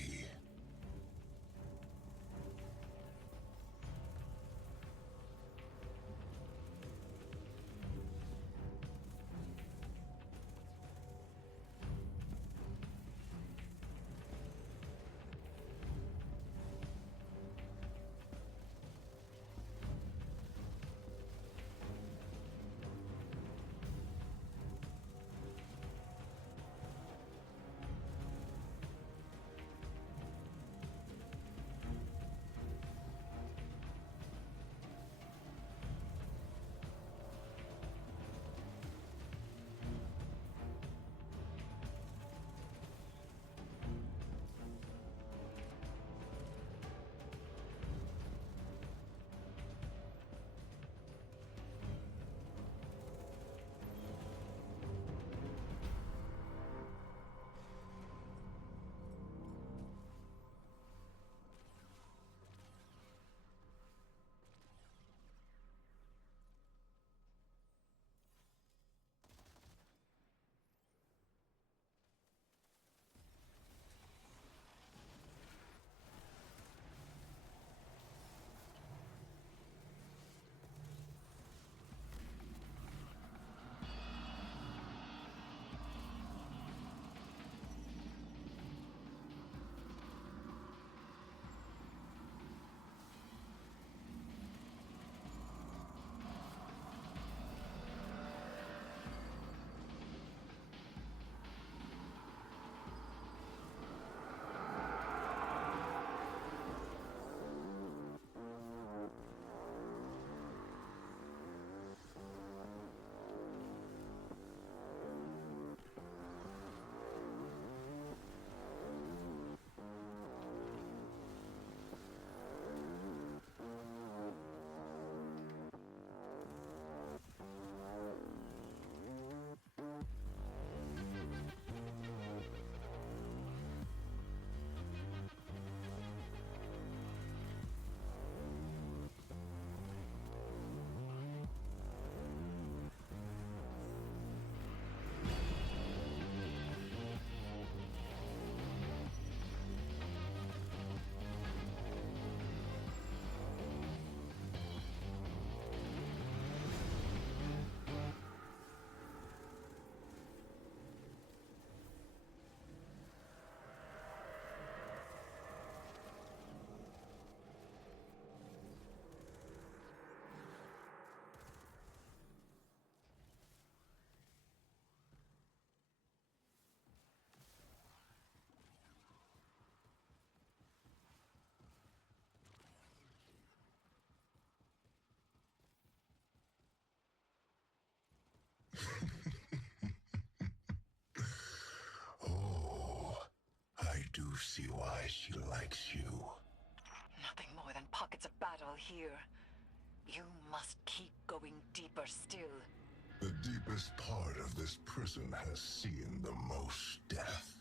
do see why she likes you. Nothing more than pockets of battle here. You must keep going deeper still. The deepest part of this prison has seen the most death,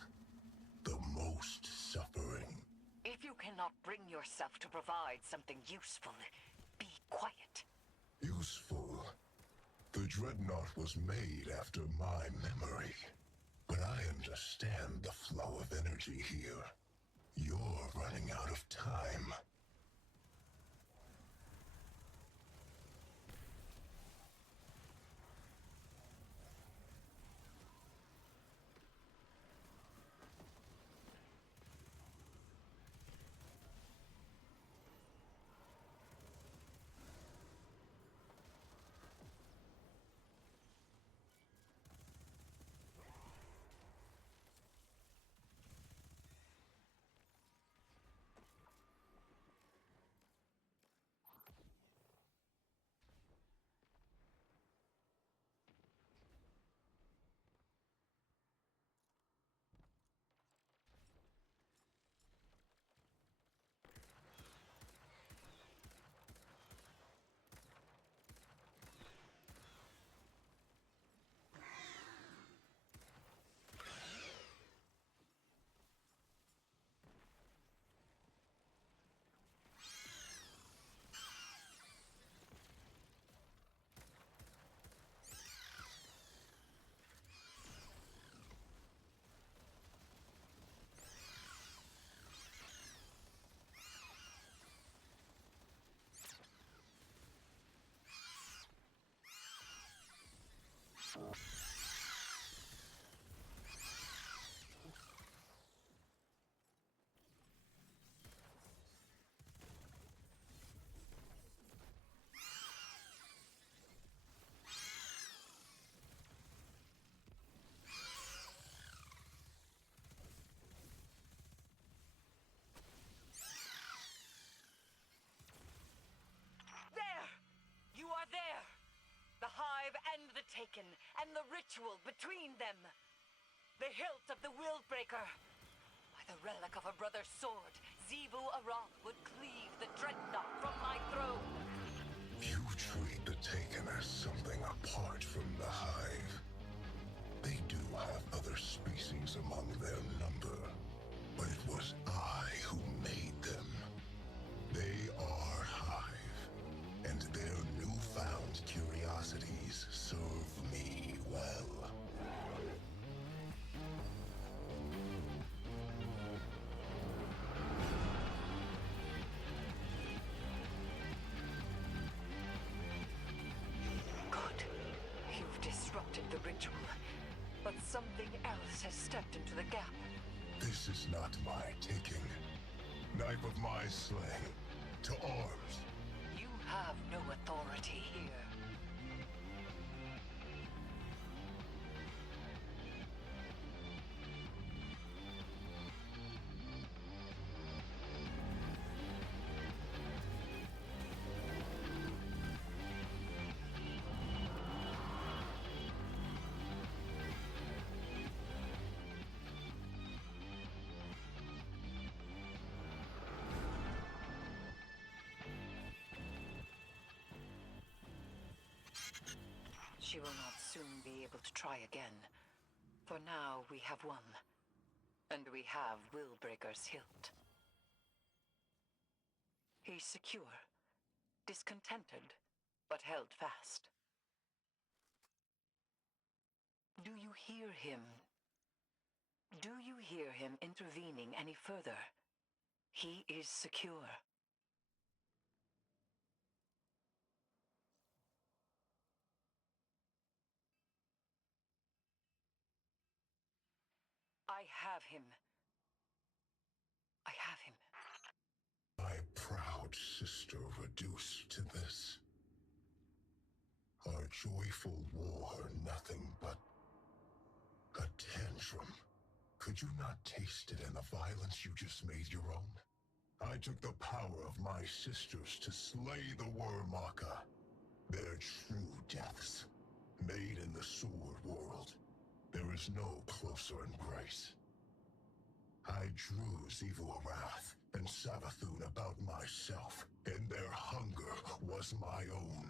the most suffering. If you cannot bring yourself to provide something useful, be quiet. Useful. The Dreadnought was made after my memory. But I understand the flow of energy here. You're running out of time. There! You are there! The Hive and the Taken, and the ritual between them. The hilt of the Willbreaker. By the relic of a brother's sword, Xivu Arath would cleave the Dreadnought from my throne. You treat the Taken as something apart from the Hive. They do have other species among their number, but it was I who made them. They are Hive, and their newfound curiosities serve me well. Good. You've disrupted the ritual, but something else has stepped into the gap. This is not my taking. Knife of my slaying. To arms. You have no authority here. She will not soon be able to try again. For now, we have won. And we have Willbreaker's hilt. He's secure, discontented, but held fast. Do you hear him? Do you hear him intervening any further? He is secure. I have him. I have him. My proud sister reduced to this. Our joyful war, nothing but a tantrum. Could you not taste it in the violence you just made your own? I took the power of my sisters to slay the Wormaka. Their true deaths, made in the sword world. There is no closer embrace. I drew Xivu Arath and Savathun about myself, and their hunger was my own.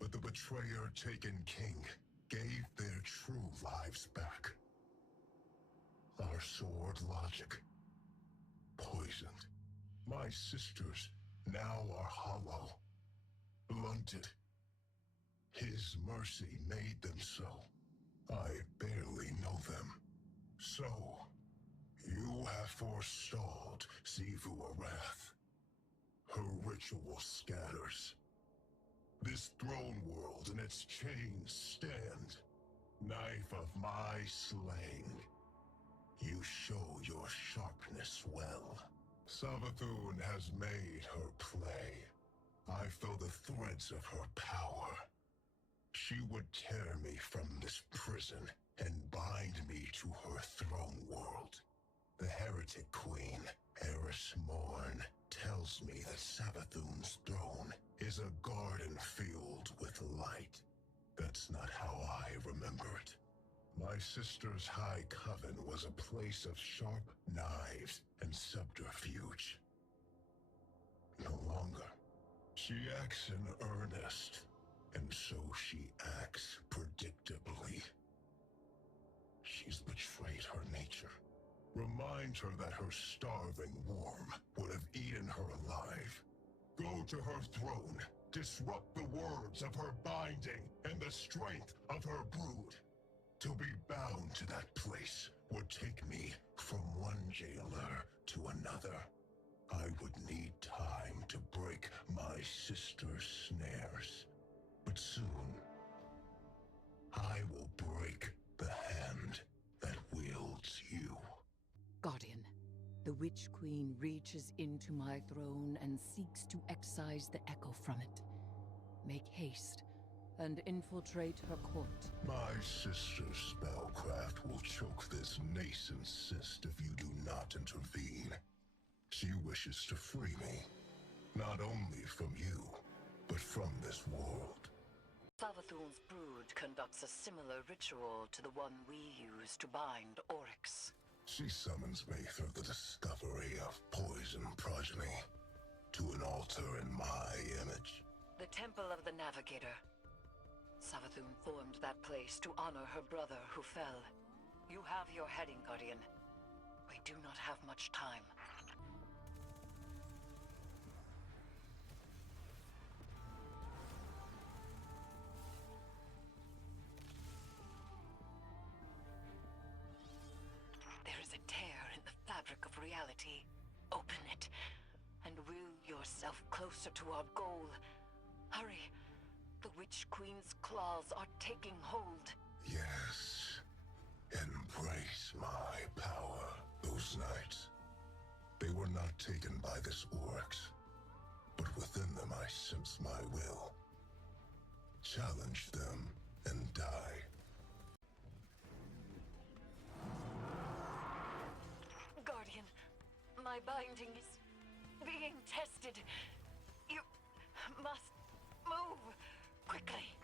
But the betrayer Taken King gave their true lives back. Our sword logic, poisoned. My sisters now are hollow, blunted. His mercy made them so. I barely know them. So, you have forestalled Xivu Arath. Her ritual scatters. This throne world and its chains stand. Knife of my slaying. You show your sharpness well. Savathun has made her play. I feel the threads of her power. She would tear me from this prison and bind me to her throne world. The heretic queen, Eris Morn, tells me that Savathun's throne is a garden filled with light. That's not how I remember it. My sister's high coven was a place of sharp knives and subterfuge. No longer. She acts in earnest, and so she acts predictably. She's betrayed her nature. Remind her that her starving worm would have eaten her alive. Go to her throne, disrupt the words of her binding and the strength of her brood. To be bound to that place would take me from one jailer to another. I would need time to break my sister's snares. But soon, I will break the hand that wields you. Guardian, the Witch Queen reaches into my throne and seeks to excise the echo from it. Make haste and infiltrate her court. My sister's spellcraft will choke this nascent cyst if you do not intervene. She wishes to free me, not only from you, but from this world. Savathun's brood conducts a similar ritual to the one we use to bind Oryx. She summons me through the discovery of poison progeny to an altar in my image. The Temple of the Navigator. Savathun formed that place to honor her brother who fell. You have your heading, Guardian. We do not have much time. There is a tear in the fabric of reality. Open it, and will yourself closer to our goal. Hurry! The Witch Queen's claws are taking hold. Yes. Embrace my power. Those nights, they were not taken by this Oryx, but within them I sense my will. Challenge them and die. Guardian, my binding is being tested. You must move quickly.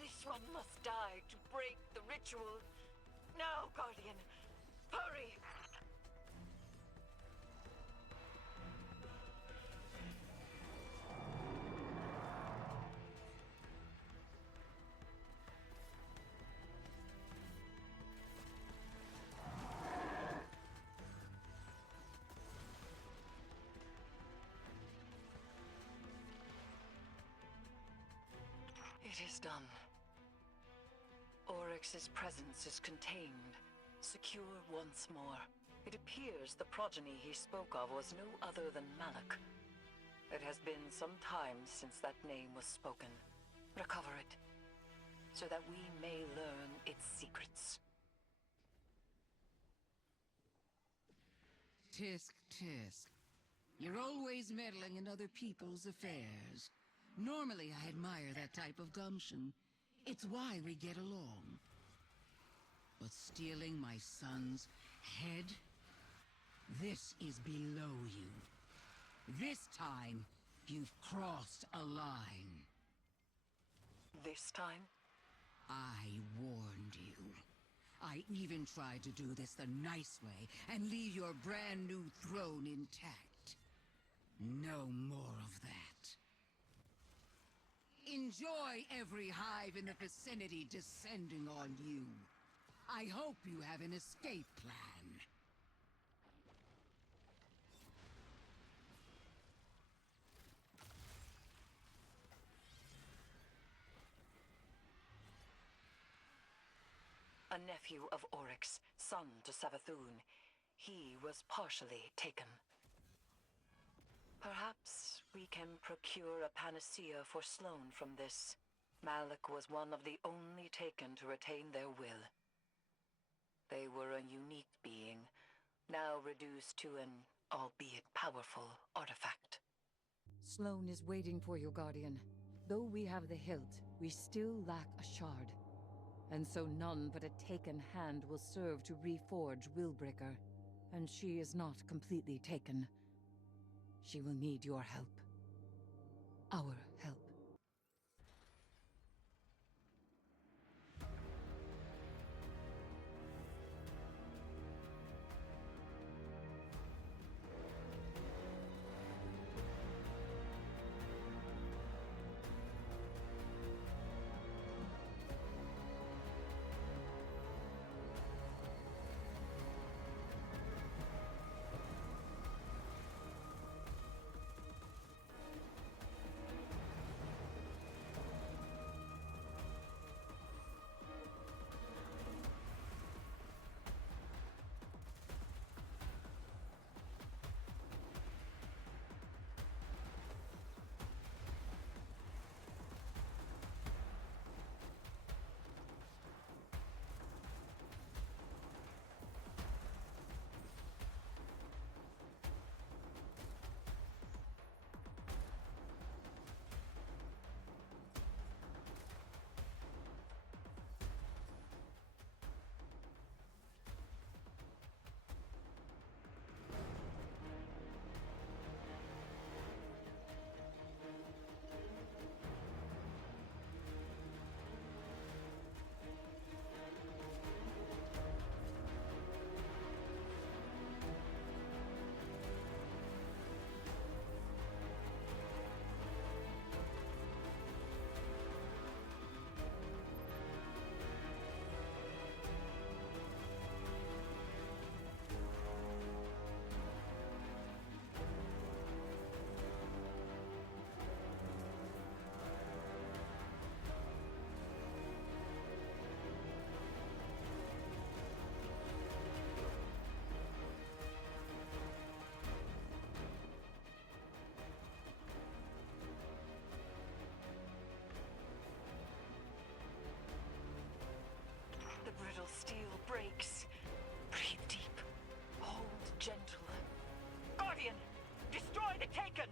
This one must die to break the ritual. Now, Guardian, hurry! It is done. Oryx's presence is contained, secure once more. It appears the progeny he spoke of was no other than Malak. It has been some time since that name was spoken. Recover it, so that we may learn its secrets. Tisk, tisk. You're always meddling in other people's affairs. Normally, I admire that type of gumption. It's why we get along. But stealing my son's head? This is below you. This time, you've crossed a line. This time? I warned you. I even tried to do this the nice way and leave your brand new throne intact. No more of that. Enjoy every hive in the vicinity descending on you. I hope you have an escape plan. A nephew of Oryx, son to Savathun. He was partially taken. Perhaps we can procure a panacea for Sloane from this. Malik was one of the only taken to retain their will. They were a unique being, now reduced to an, albeit powerful, artifact. Sloane is waiting for you, Guardian. Though we have the hilt, we still lack a shard. And so none but a taken hand will serve to reforge Willbreaker. And she is not completely taken. She will need your help. Our help. The brittle steel breaks. Breathe deep. Hold gentle. Guardian! Destroy the Taken!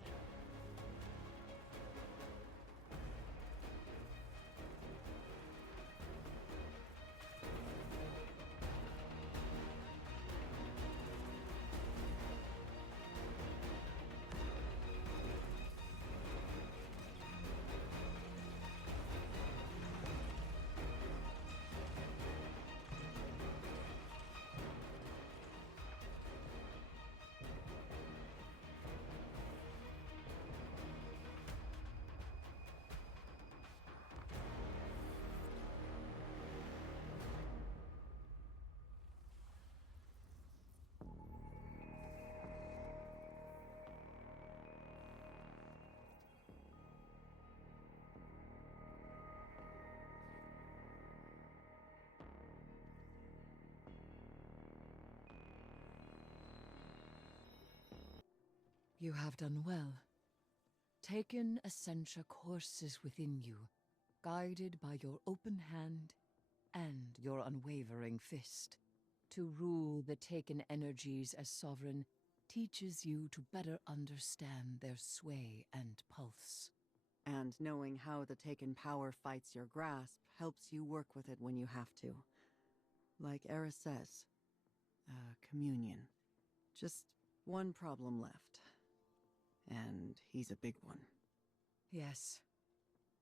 You have done well. Taken Essentia courses within you, guided by your open hand and your unwavering fist. To rule the Taken energies as sovereign teaches you to better understand their sway and pulse. And knowing how the Taken power fights your grasp helps you work with it when you have to. Like Eris says, communion. Just one problem left. And he's a big one. Yes.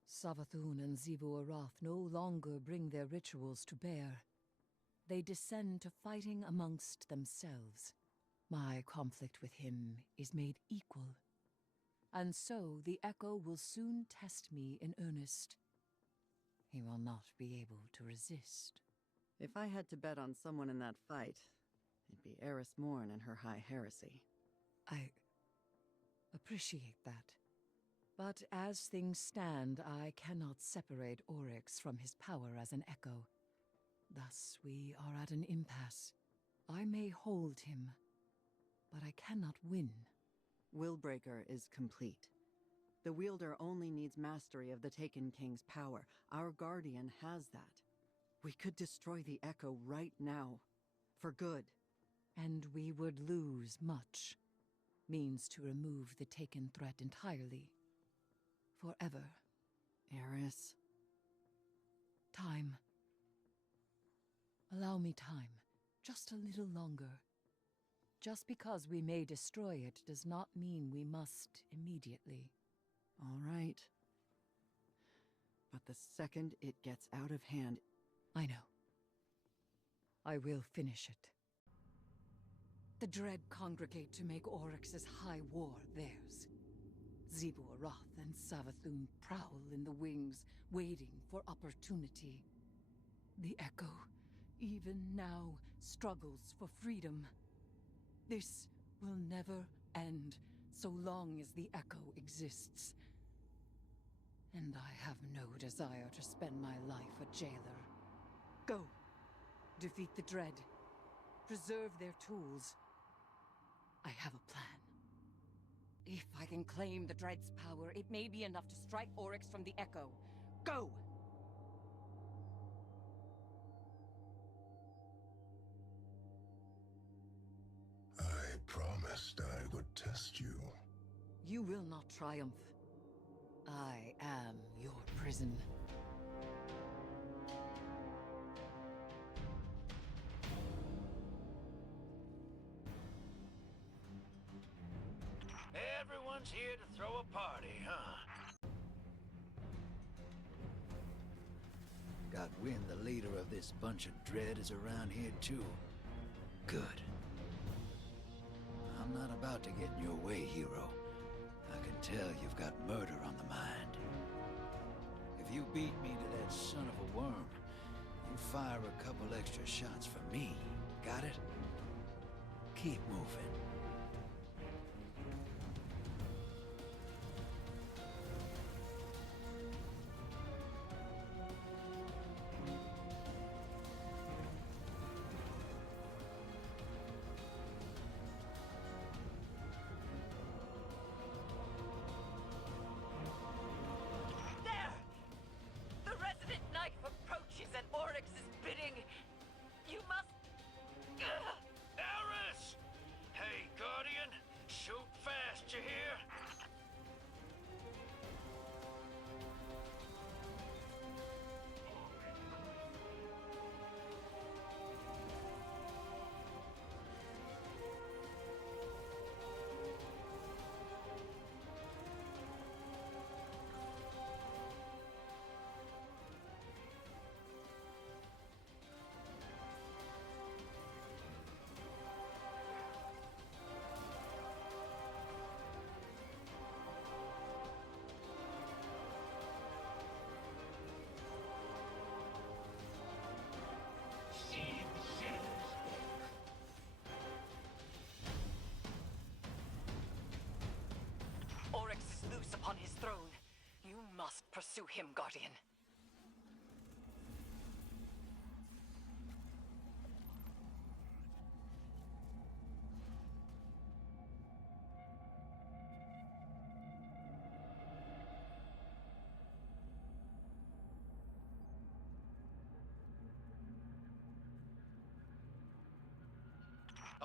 Savathun and Xivu Arath no longer bring their rituals to bear. They descend to fighting amongst themselves. My conflict with him is made equal. And so the Echo will soon test me in earnest. He will not be able to resist. If I had to bet on someone in that fight, it'd be Eris Morn and her high heresy. I appreciate that. But as things stand, I cannot separate Oryx from his power as an Echo. Thus, we are at an impasse. I may hold him, but I cannot win. Willbreaker is complete. The wielder only needs mastery of the Taken King's power. Our Guardian has that. We could destroy the Echo right now. For good. And we would lose much. Means to remove the Taken threat entirely. Forever. Eris. Time. Allow me time. Just a little longer. Just because we may destroy it does not mean we must immediately. All right. But the second it gets out of hand... I know. I will finish it. The Dread congregate to make Oryx's high war theirs. Xivu Arath and Savathun prowl in the wings, waiting for opportunity. The Echo, even now, struggles for freedom. This will never end, so long as the Echo exists. And I have no desire to spend my life a jailer. Go. Defeat the Dread. Preserve their tools. I have a plan. If I can claim the Dread's power, it may be enough to strike Oryx from the Echo. Go! I promised I would test you. You will not triumph. I am your prison. Everyone's here to throw a party, huh? Got wind the leader of this bunch of dread is around here too. Good. I'm not about to get in your way, hero. I can tell you've got murder on the mind. If you beat me to that son of a worm, you fire a couple extra shots for me. Got it? Keep moving. There! The resident knife approaches at Oryx's bidding. You must... Eris! Hey, Guardian! Shoot fast, you hear? Oryx is loose upon his throne. You must pursue him, Guardian.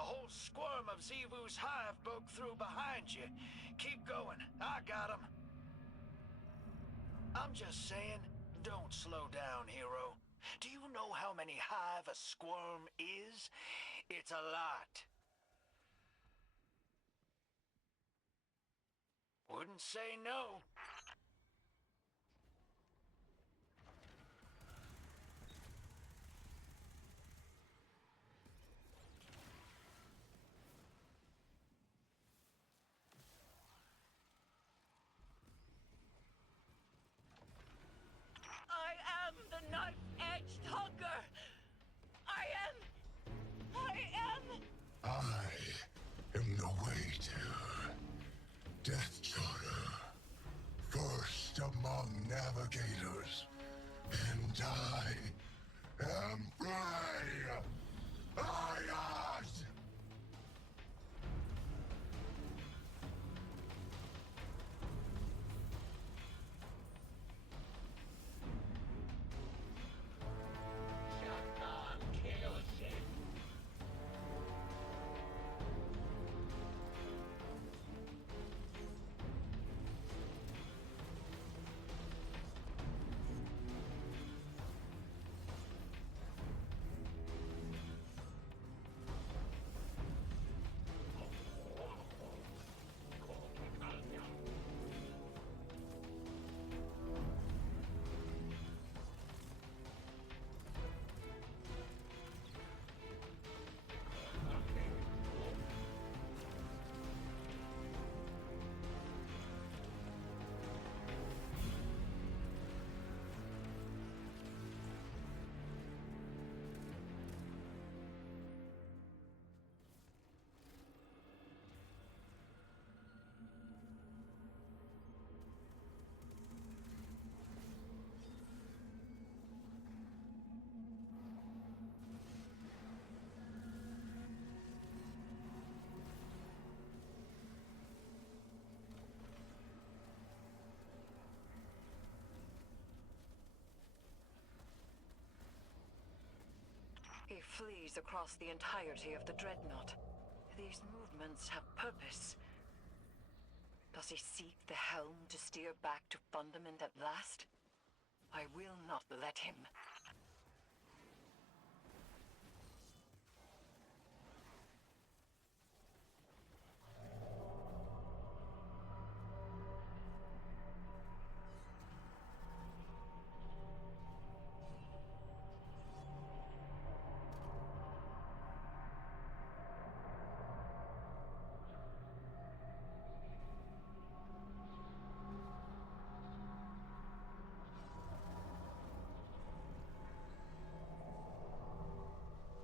whole squirm of Xivu's hive broke through behind you. Keep going. I got him. I'm just saying, don't slow down, hero. Do you know how many hive a squirm is? It's a lot. Wouldn't say no. I am the knife-edged hunger! I am... I am the waiter. Death Charter. First among navigators. And I am free! Ayat! He flees across the entirety of the Dreadnought. These movements have purpose. Does he seek the helm to steer back to Fundament at last? I will not let him.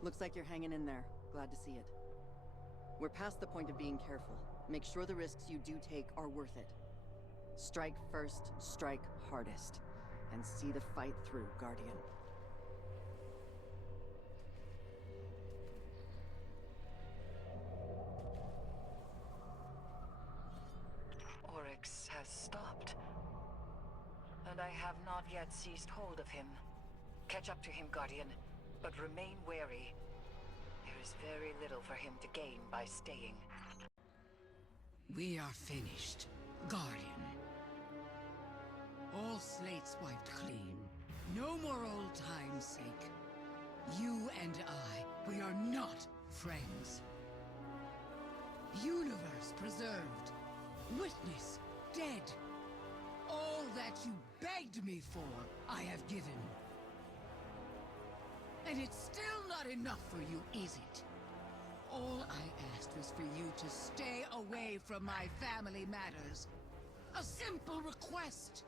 Looks like you're hanging in there. Glad to see it. We're past the point of being careful. Make sure the risks you do take are worth it. Strike first, strike hardest. And see the fight through, Guardian. Oryx has stopped. And I have not yet seized hold of him. Catch up to him, Guardian, but remain wary. There is very little for him to gain by staying. We are finished, Guardian. All slates wiped clean. No more old time's sake. You and I, we are not friends. Universe preserved. Witness dead. All that you begged me for, I have given. And it's still not enough for you, is it? All I asked was for you to stay away from my family matters. A simple request.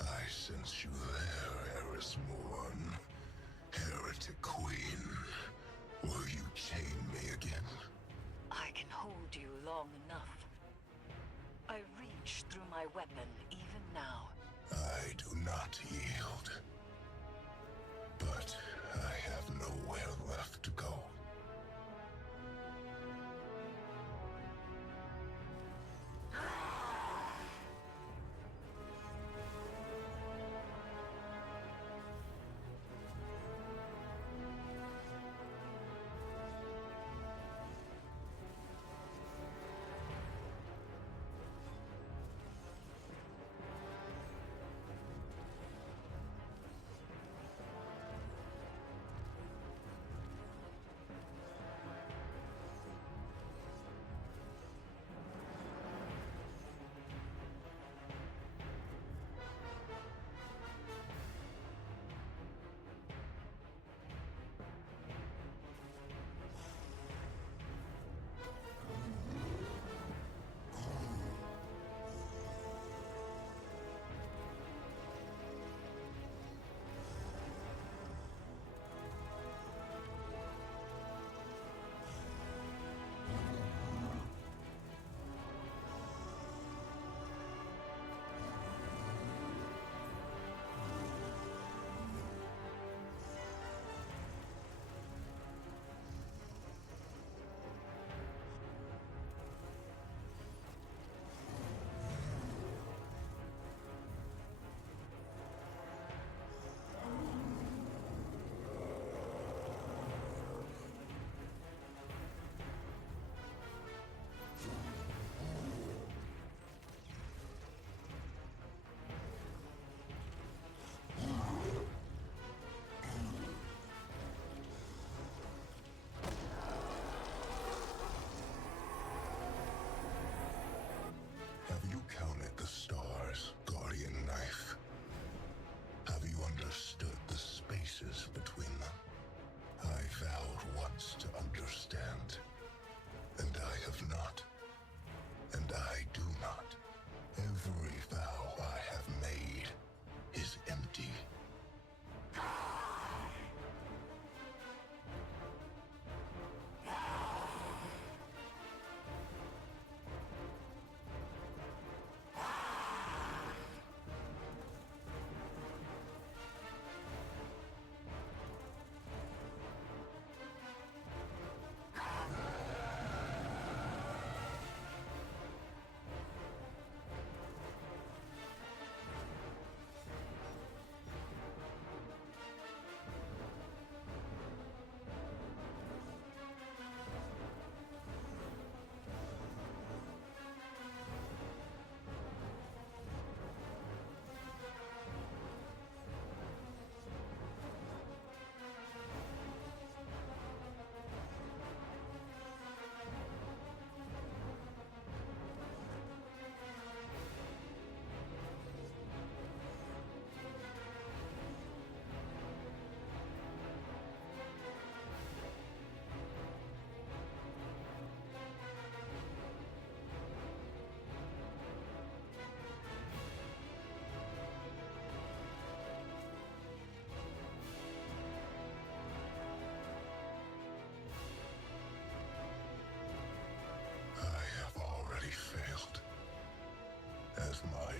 I sense you there, Eris Morn. Heretic Queen. Will you chain me again? I can hold you long enough. I reach through my weapon even now. I do not yield. But I have nowhere left to go.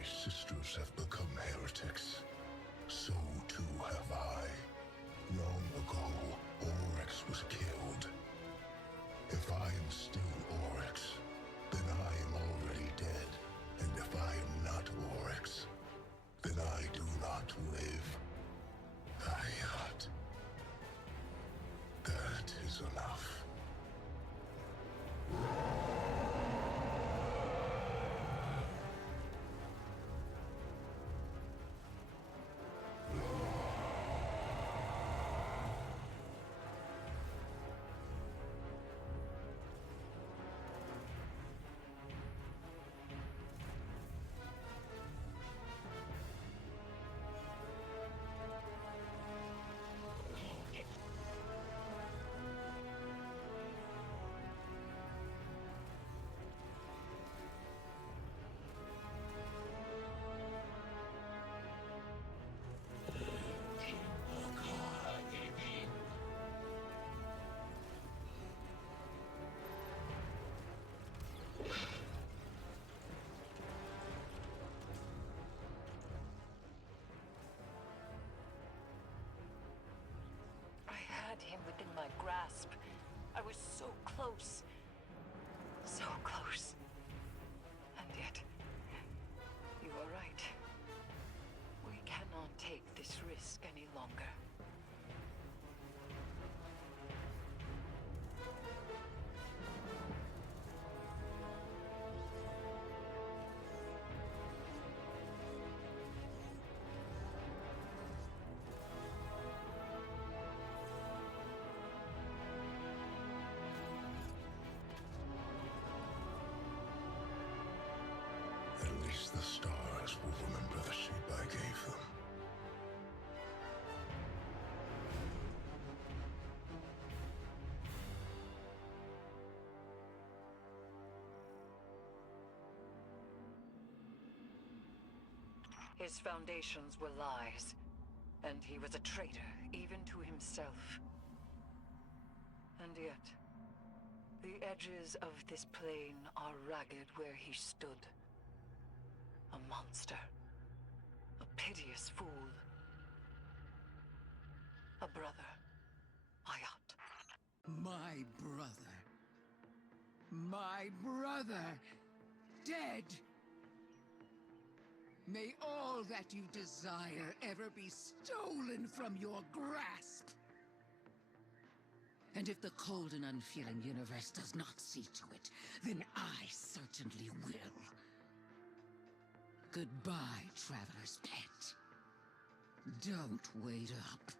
My sisters have become heretics. So too have I. Long ago, Oryx was killed. If I am still Oryx, then I am already dead. And if I am not Oryx, then I do not live. Ayat. That is enough. I had him within my grasp. I was so close. So close. And yet, you are right. We cannot take this risk any longer. At least the stars will remember the shape I gave them. His foundations were lies, and he was a traitor, even to himself. And yet, the edges of this plane are ragged where he stood. A monster. A piteous fool. A brother. Ayat. My brother. My brother. Dead. May all that you desire ever be stolen from your grasp. And if the cold and unfeeling universe does not see to it, then I certainly will. Goodbye, traveler's pet. Don't wait up.